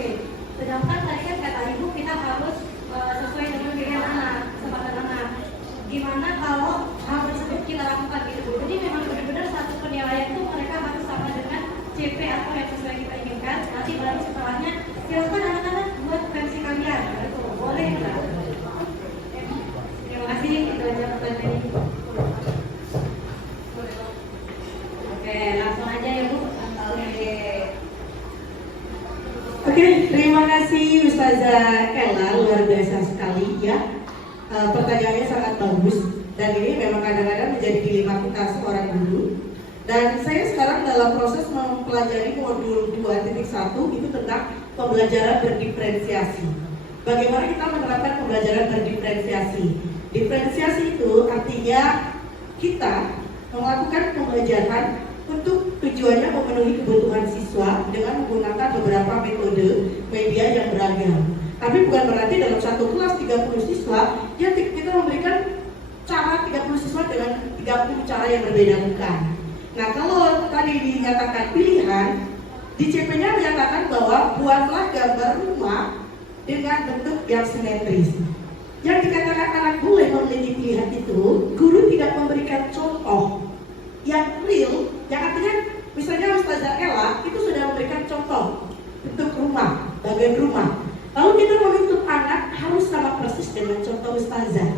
Oke, langsung aja ya Bu. Oke, terima kasih Ustazah Ella, luar biasa sekali ya. Pertanyaannya sangat bagus dan ini memang kadang-kadang menjadi dilema kita seorang guru. Dan saya sekarang dalam proses mempelajari modul 2.1 itu tentang pembelajaran berdiferensiasi. Bagaimana kita menerapkan pembelajaran berdiferensiasi? Diferensiasi itu artinya kita melakukan pembelajaran untuk tujuannya memenuhi kebutuhan siswa dengan menggunakan beberapa metode media yang beragam. Tapi bukan berarti dalam satu kelas 30 siswa ya kita memberikan cara 30 siswa dengan 30 cara yang berbeda, bukan. Nah, kalau tadi dinyatakan pilihan, di CP-nya menyatakan bahwa buatlah gambar rumah dengan bentuk yang simetris. Yang dikatakan anak boleh memiliki pilihan itu, guru tidak memberikan contoh yang real, yang artinya misalnya Ustazah Ella itu sudah memberikan contoh bentuk rumah, bagian rumah. Lalu kita menuntut anak harus sama persis dengan contoh Ustazah.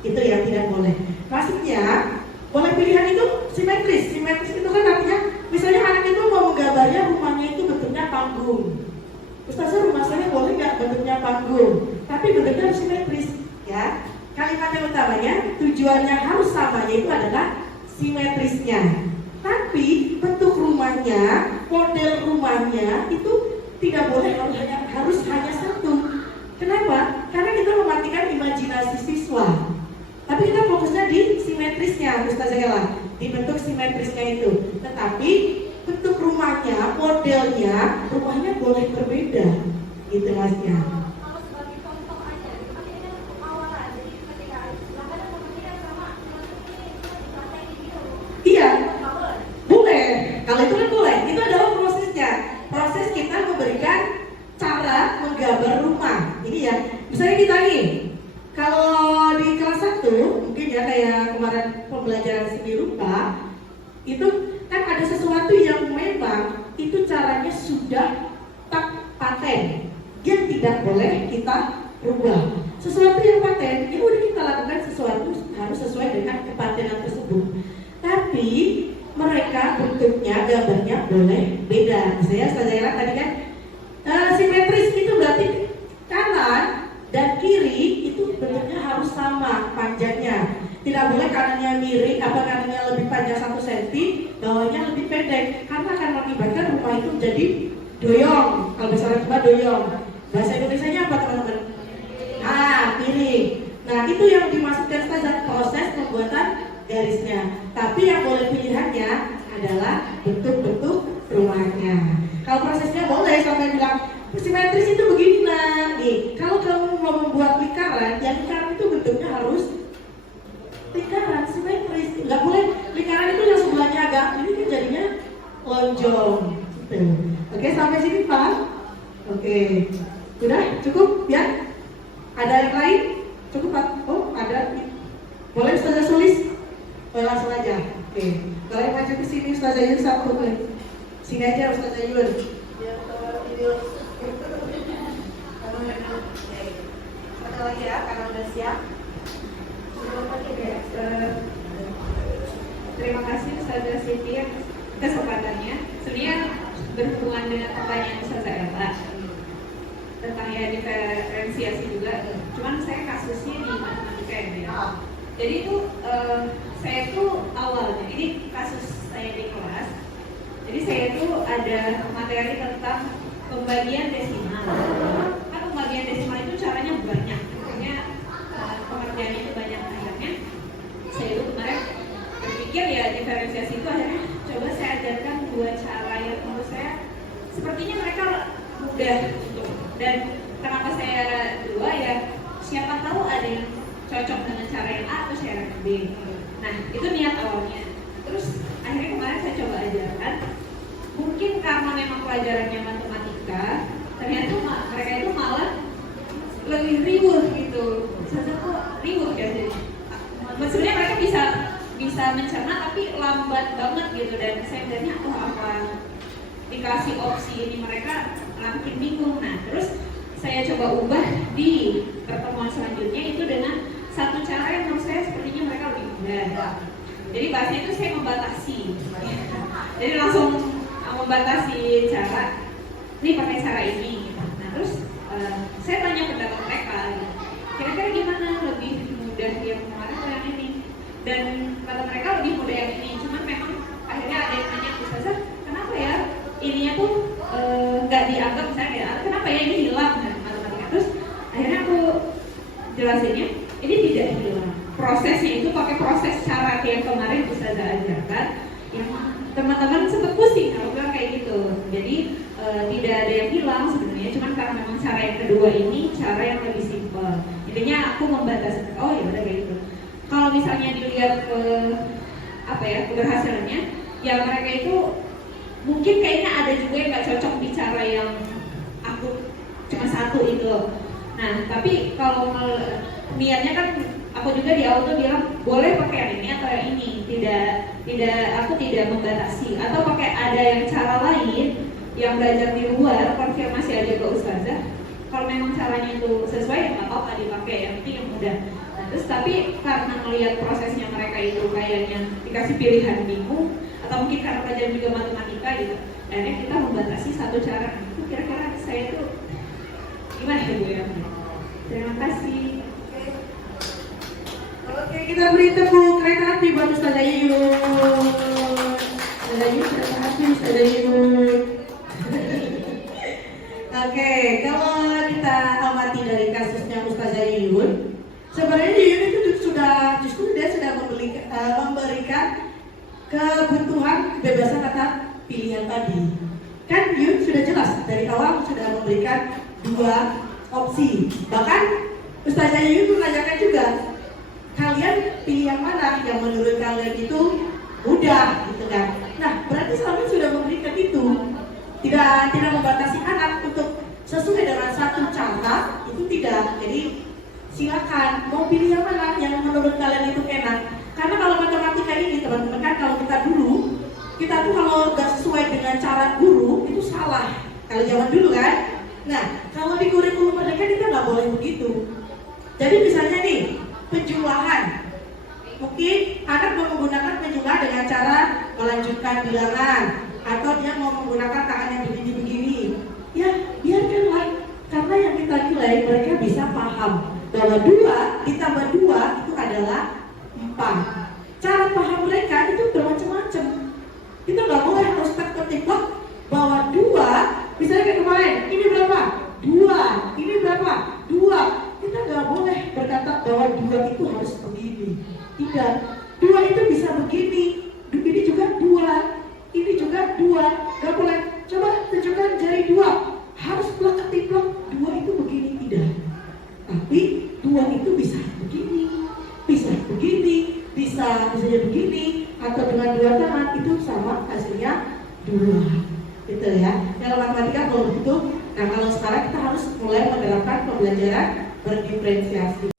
Itu yang tidak boleh. Maksudnya boleh pilihan itu simetris. Simetris itu kan artinya misalnya anak itu mau menggambarnya rumahnya itu bentuknya panggung. Ustazah, rumah saya boleh nggak bentuknya panggung, tapi bentuknya harus simetris ya. Kalimat yang utamanya tujuannya harus sama, yaitu adalah simetrisnya. Tapi bentuk rumahnya, model rumahnya itu tidak boleh harus hanya satu. Kenapa? Karena kita mematikan imajinasi siswa. Tapi kita fokusnya di simetrisnya, Ustazah Ella, di bentuk simetrisnya itu. Tetapi bentuk rumahnya, modelnya, rumahnya boleh berbeda, gitu Masnya. Kalau sebagai contoh aja, tapi ini kan untuk awalan, jadi ketika silakan kemudian sama ini gitu. Iya, boleh. Kalau itu kan boleh. Itu adalah prosesnya. Proses kita memberikan cara menggambar rumah. Ini ya. Misalnya kita nih, kalau di kelas 1 mungkin ya kayak kemarin pembelajaran seni rupa, itu kan ada sesuatu yang memang itu caranya sudah paten, yang tidak boleh kita rubah. Sesuatu yang paten, ya udah kita lakukan sesuatu harus sesuai dengan kepatenan tersebut. Tapi mereka bentuknya, gambarnya boleh beda. Misalnya Ustazah Ella tadi kan simetris itu berarti kanan dan kiri itu bentuknya harus sama panjangnya. Tidak boleh kanannya miring, kanannya lebih panjang 1 cm, bawahnya lebih pendek, karena akan mengakibatkan rumah itu menjadi doyong. Kalau bahasa orang tua doyong. Bahasa Indonesianya apa teman-teman? Miring. Nah, itu yang dimaksudkan Ustazah, proses pembuatan garisnya. Tapi yang boleh pilihannya adalah bentuk-bentuk rumahnya. Kalau prosesnya boleh sampai bilang simetris itu begini nah. Nih, kalau kamu mau membuat lingkaran, yang lingkaran itu bentuknya harus lingkaran simetris. Nggak boleh lingkaran itu yang sebelahnya agak ini kan jadinya lonjong. Gitu. Oke, sampai sini Pak. Oke, sudah cukup ya? Ada yang lain? Cukup Pak? Oh, ada. Boleh Ustazah Sulis? Oh, langsung aja. Oke, boleh maju ke sini Ustazah Yun satu boleh. Sini aja Ustazah Yun. Biar kita video. Satu lagi ya, karena udah siap. Terima kasih Ustazah Siti atas kesempatannya. Sebenarnya berhubungan dengan pertanyaan Ustazah Ella tentang ya diferensiasi juga. Cuman saya kasusnya di matematika ya. Jadi itu saya tuh awalnya ini kasus saya di kelas. Jadi saya tuh ada materi tentang pembagian desimal. Kan pembagian desimal itu caranya banyak. Artinya pengerjaannya itu banyak. Akhirnya saya itu kemarin berpikir ya diferensiasi itu akhirnya coba saya ajarkan 2 cara yang menurut saya sepertinya mereka mudah untuk, dan kenapa saya 2 ya siapa tahu ada yang cocok dengan cara yang A atau cara yang B. Nah itu niat awalnya. Terus akhirnya kemarin saya coba ajarkan. Mungkin karena memang pelajarannya matematika, ternyata mereka itu malah lebih riuh gitu. Saya kok riuh ya jadi. Sebenarnya mereka bisa mencerna tapi lambat banget gitu, dan saya melihatnya apa dikasih opsi ini mereka makin bingung. Nah terus saya coba ubah di pertemuan selanjutnya itu dengan satu cara yang menurut saya sepertinya mereka lebih mudah. Jadi bahasanya itu saya membatasi. Jadi langsung membatasi cara, nih pakai cara ini gitu. Nah terus saya tanya pendapat mereka gitu. Kira-kira gimana, lebih mudah yang kemarin atau yang ini? Dan kata mereka lebih mudah yang ini, cuman memang akhirnya ada yang nanya, Ustazah kenapa ya ininya tuh nggak dianggap, misalnya kenapa ya ini hilang dan matematika. Terus akhirnya aku jelasinnya, ini tidak hilang, prosesnya itu pakai proses cara kayak yang kemarin Ustazah ajarkan, yang teman-teman sempat pusing kalau bilang kayak gitu. Jadi tidak ada yang hilang sebenarnya, cuman karena memang cara yang kedua ini cara yang lebih simpel. Intinya aku membatasi, oh ya udah kayak gitu. Kalau misalnya dilihat ke apa ya keberhasilannya, ya mereka itu mungkin kayaknya ada juga yang nggak cocok di cara yang aku cuma satu itu loh. Nah tapi kalau niatnya kan aku juga di awal tuh bilang boleh pakai yang ini atau yang ini, aku tidak membatasi, atau pakai ada yang cara lain yang belajar di luar, konfirmasi aja ke ustazah. Kalau memang caranya itu sesuai ya nggak apa-apa dipakai, yang penting yang mudah. Nah, terus tapi karena melihat prosesnya mereka itu kayaknya dikasih pilihan bingung, atau mungkin karena pelajaran juga matematika gitu, akhirnya kita membatasi satu cara. Itu kira-kira saya tuh gimana ya Bu ya? Terima kasih. Oke, kita beri tepuk kereta hati buat Ustazah Yuyun. Ustazah Yuyun, kereta hati Ustazah Yuyun. Oke, kalau kita amati dari kasusnya Ustazah Yuyun, sebenarnya Yuyun itu justru dia sudah memberikan kebutuhan kebebasan atas pilihan tadi. Kan Yuyun sudah jelas dari awal sudah memberikan dua opsi. Bahkan Ustazah Yuyun menanyakan juga, kalian pilih yang mana yang menurut kalian itu mudah gitu kan. Nah berarti selama sudah memberikan itu, tidak membatasi anak untuk sesuai dengan satu cara, itu tidak. Jadi silakan mau pilih yang mana yang menurut kalian itu enak. Karena kalau matematika ini teman-teman kan, kalau kita tuh kalau gak sesuai dengan cara guru itu salah kalau zaman dulu kan. Nah kalau di kurikulum mereka kita nggak boleh begitu. Jadi misalnya nih penjumlahan, mungkin anak mau menggunakan penjumlah dengan cara melanjutkan bilangan, atau dia mau menggunakan tangan yang begini-begini. Ya biarkanlah, karena yang kita nilai mereka bisa paham bahwa 2 ditambah 2 itu adalah 4. Cara paham mereka itu bermacam-macam. Kita nggak boleh harus terketiplak bahwa 2, misalnya kayak kemarin, ini berapa? 2, ini berapa? 2. Kita nggak boleh berkata bahwa 2 itu harus begini. Tidak, 2 itu bisa begini, ini juga 2, ini juga 2. Nggak boleh. Coba tunjukkan jari 2, harus plak-ketiplak 2 itu begini, tidak. Tapi 2 itu bisa begini, bisa begini, bisa begini, atau dengan 2 tangan itu sama hasilnya 2. Gitu ya. Dalam matematika kalau begitu. Nah kalau sekarang kita harus mulai menerapkan pembelajaran berdiferensiasi.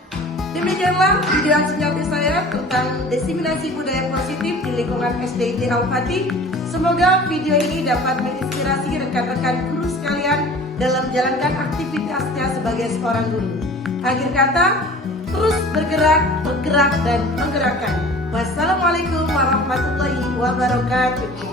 Demikianlah video singkat saya tentang diseminasi budaya positif di lingkungan SDIT Al-Fatih. Semoga video ini dapat menginspirasi rekan-rekan guru sekalian dalam menjalankan aktivitasnya sebagai seorang guru. Akhir kata, terus bergerak, dan menggerakkan. Wassalamualaikum warahmatullahi wabarakatuh.